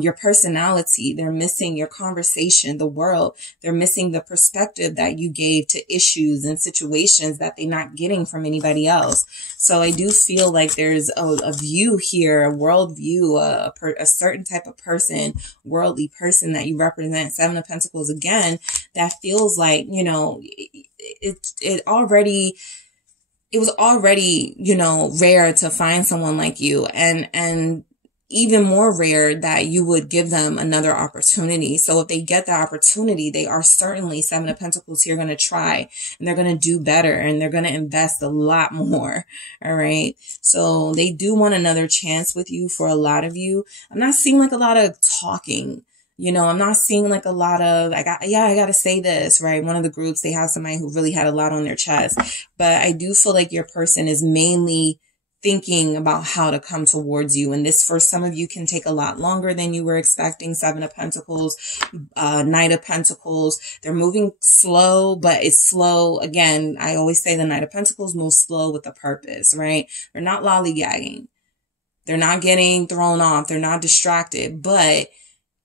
your personality. They're missing your conversation, the world. They're missing the perspective that you gave to issues and situations that they're not getting from anybody else. So I do feel like there's a view here, a world view, a certain type of person, worldly person that you represent. Seven of Pentacles again, that feels like, you know, it was already, you know, rare to find someone like you, and even more rare that you would give them another opportunity. So if they get the opportunity, they are certainly, Seven of Pentacles here, going to try, and they're going to do better, and they're going to invest a lot more. All right. So they do want another chance with you. For a lot of you, I'm not seeing like a lot of talking. You know, I'm not seeing like a lot of, I got to say this, right? One of the groups, they have somebody who really had a lot on their chest, but I do feel like your person is mainly thinking about how to come towards you. And this, for some of you, can take a lot longer than you were expecting. Seven of Pentacles, Knight of Pentacles. They're moving slow, but it's slow. Again, I always say the Knight of Pentacles moves slow with a purpose, right? They're not lollygagging. They're not getting thrown off. They're not distracted, but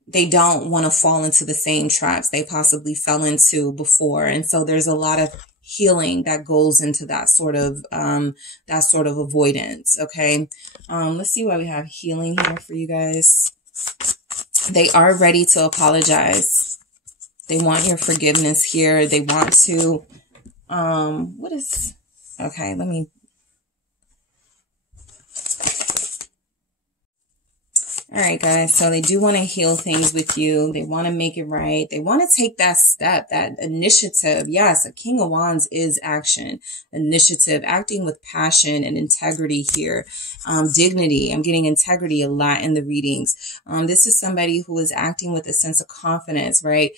they don't want to fall into the same traps they possibly fell into before. And so there's a lot of healing that goes into that sort of avoidance. Okay. Let's see why we have healing here for you guys. They are ready to apologize. They want your forgiveness here. They want to, okay, let me, all right, guys. So they do want to heal things with you. They want to make it right. They want to take that step, that initiative. Yes, a King of Wands is action, initiative, acting with passion and integrity here. Dignity. I'm getting integrity a lot in the readings. This is somebody who is acting with a sense of confidence, right?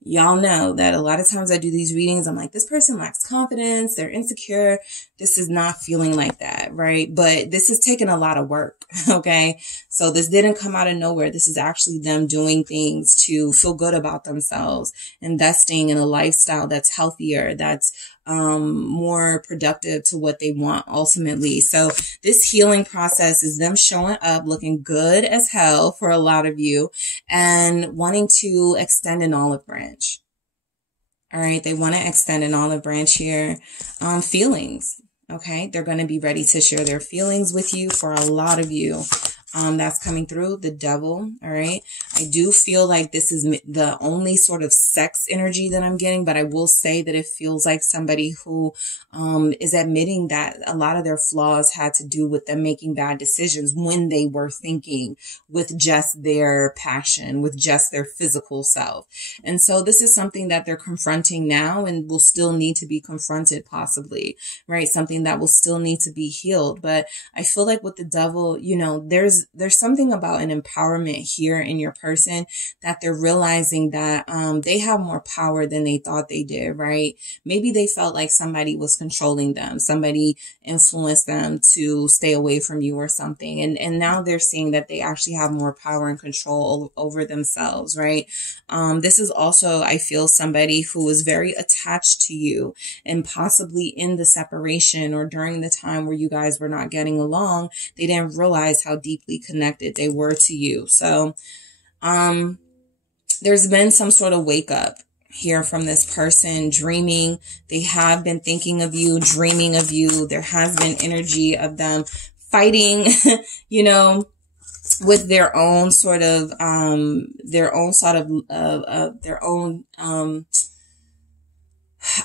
Y'all know that a lot of times I do these readings, I'm like, this person lacks confidence, they're insecure. This is not feeling like that, right? But this is taking a lot of work, okay? So this didn't come out of nowhere. This is actually them doing things to feel good about themselves, investing in a lifestyle that's healthier, that's more productive to what they want ultimately. So this healing process is them showing up looking good as hell for a lot of you and wanting to extend an olive branch. All right. They want to extend an olive branch here. Feelings. Okay. They're going to be ready to share their feelings with you for a lot of you. that's coming through, the Devil. All right. I do feel like this is the only sort of sex energy that I'm getting, but I will say that it feels like somebody who is admitting that a lot of their flaws had to do with them making bad decisions when they were thinking with just their passion, with just their physical self. And so this is something that they're confronting now and will still need to be confronted possibly, right? Something that will still need to be healed. But I feel like with the Devil, you know, there's something about an empowerment here in your person that they're realizing that they have more power than they thought they did, right? Maybe they felt like somebody was controlling them, somebody influenced them to stay away from you or something. And now they're seeing that they actually have more power and control over themselves, right? This is also, I feel, somebody who is very attached to you, and possibly in the separation or during the time where you guys were not getting along, they didn't realize how deeply connected they were to you. So there's been some sort of wake up here from this person, dreaming. They have been thinking of you, dreaming of you. There has been energy of them fighting, you know, with their own sort of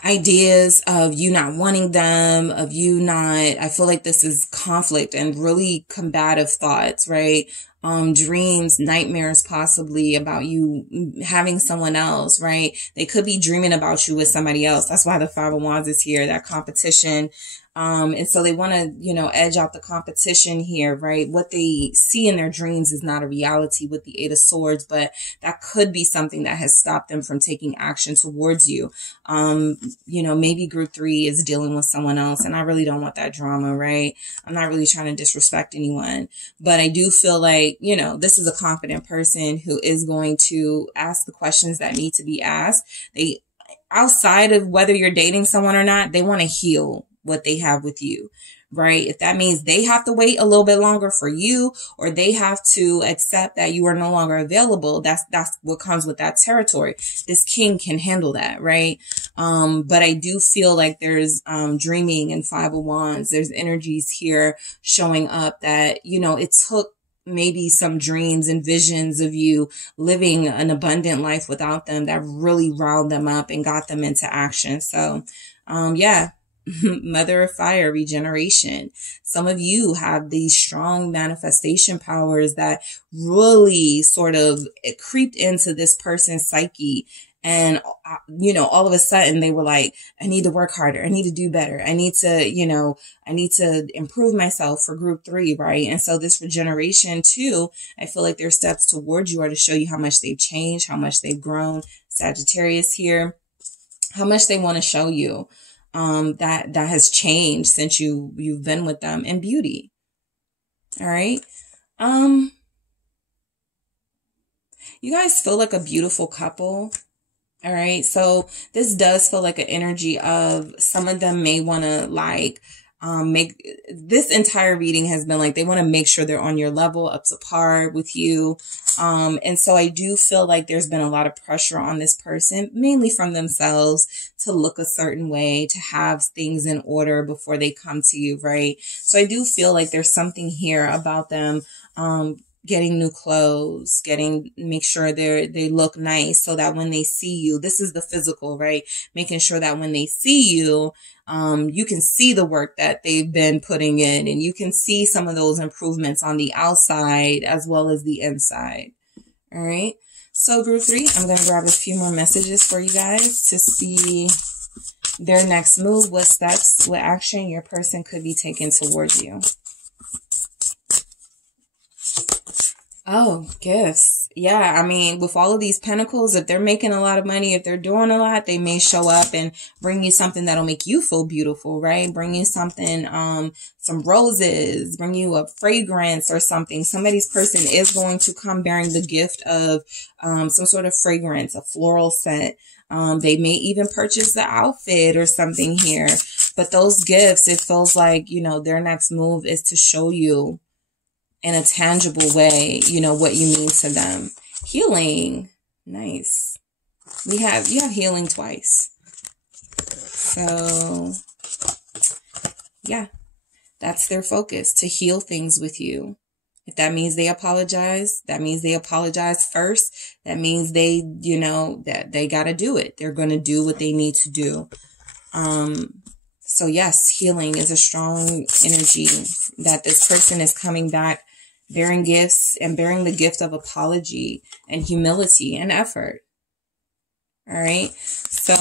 ideas of you not wanting them, of you not, I feel like this is conflict and really combative thoughts, right? Dreams, nightmares, possibly about you having someone else, right? They could be dreaming about you with somebody else. That's why the Five of Wands is here, that competition. And so they want to, you know, edge out the competition here, right? What they see in their dreams is not a reality with the Eight of Swords, but that could be something that has stopped them from taking action towards you. You know, maybe group 3 is dealing with someone else, and I really don't want that drama, right? I'm not really trying to disrespect anyone, but I do feel like, you know, this is a confident person who is going to ask the questions that need to be asked. They, outside of whether you're dating someone or not, they want to heal what they have with you, right? If that means they have to wait a little bit longer for you, or they have to accept that you are no longer available, that's what comes with that territory. This king can handle that, right? But I do feel like there's dreaming and Five of Wands. There's energies here showing up that, you know, it took maybe some dreams and visions of you living an abundant life without them that really riled them up and got them into action. So, yeah. Mother of Fire, regeneration. Some of you have these strong manifestation powers that really sort of creeped into this person's psyche. And, you know, all of a sudden they were like, I need to work harder. I need to do better. I need to, you know, I need to improve myself for group 3, right? And so this regeneration too, I feel like their steps towards you are to show you how much they've changed, how much they've grown. Sagittarius here, how much they want to show you. That has changed since you've been with them, and beauty. All right. You guys feel like a beautiful couple. All right. So this does feel like an energy of some of them may want to like, make this entire reading has been like, they want to make sure they're on your level, up to par with you. And so I do feel like there's been a lot of pressure on this person, mainly from themselves, to look a certain way, to have things in order before they come to you, right? So I do feel like there's something here about them, getting new clothes, make sure they look nice so that when they see you, this is the physical, right? Making sure that when they see you, you can see the work that they've been putting in, and you can see some of those improvements on the outside as well as the inside. All right. So group 3, I'm going to grab a few more messages for you guys to see their next move, what steps, what action your person could be taking towards you. Oh, gifts. Yeah, I mean, with all of these pentacles, if they're making a lot of money, if they're doing a lot, they may show up and bring you something that'll make you feel beautiful, right? Bring you something, some roses, bring you a fragrance or something. Somebody's person is going to come bearing the gift of some sort of fragrance, a floral scent. They may even purchase the outfit or something here. But those gifts, it feels like, you know, their next move is to show you in a tangible way, you know, what you mean to them. Healing. Nice. You have healing twice. So, yeah, that's their focus, to heal things with you. If that means they apologize, that means they apologize first. That means they, you know, that they got to do it. They're going to do what they need to do. So yes, healing is a strong energy that this person is coming back bearing gifts and bearing the gift of apology and humility and effort. All right. So,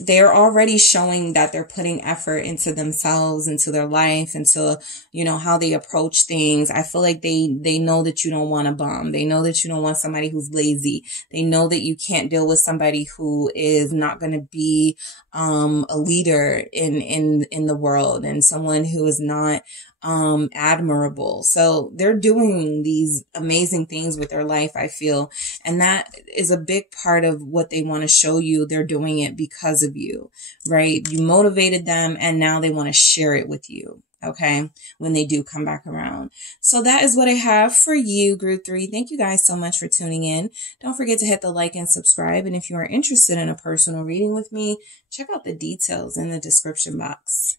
they're already showing that they're putting effort into themselves, into their life, into, you know, how they approach things. I feel like they know that you don't want a bum. They know that you don't want somebody who's lazy. They know that you can't deal with somebody who is not going to be, a leader in the world, and someone who is not, admirable. So they're doing these amazing things with their life, I feel. And that is a big part of what they want to show you. They're doing it because of you, right? You motivated them and now they want to share it with you. Okay. When they do come back around. So that is what I have for you, group 3. Thank you guys so much for tuning in. Don't forget to hit the like and subscribe. And if you are interested in a personal reading with me, check out the details in the description box.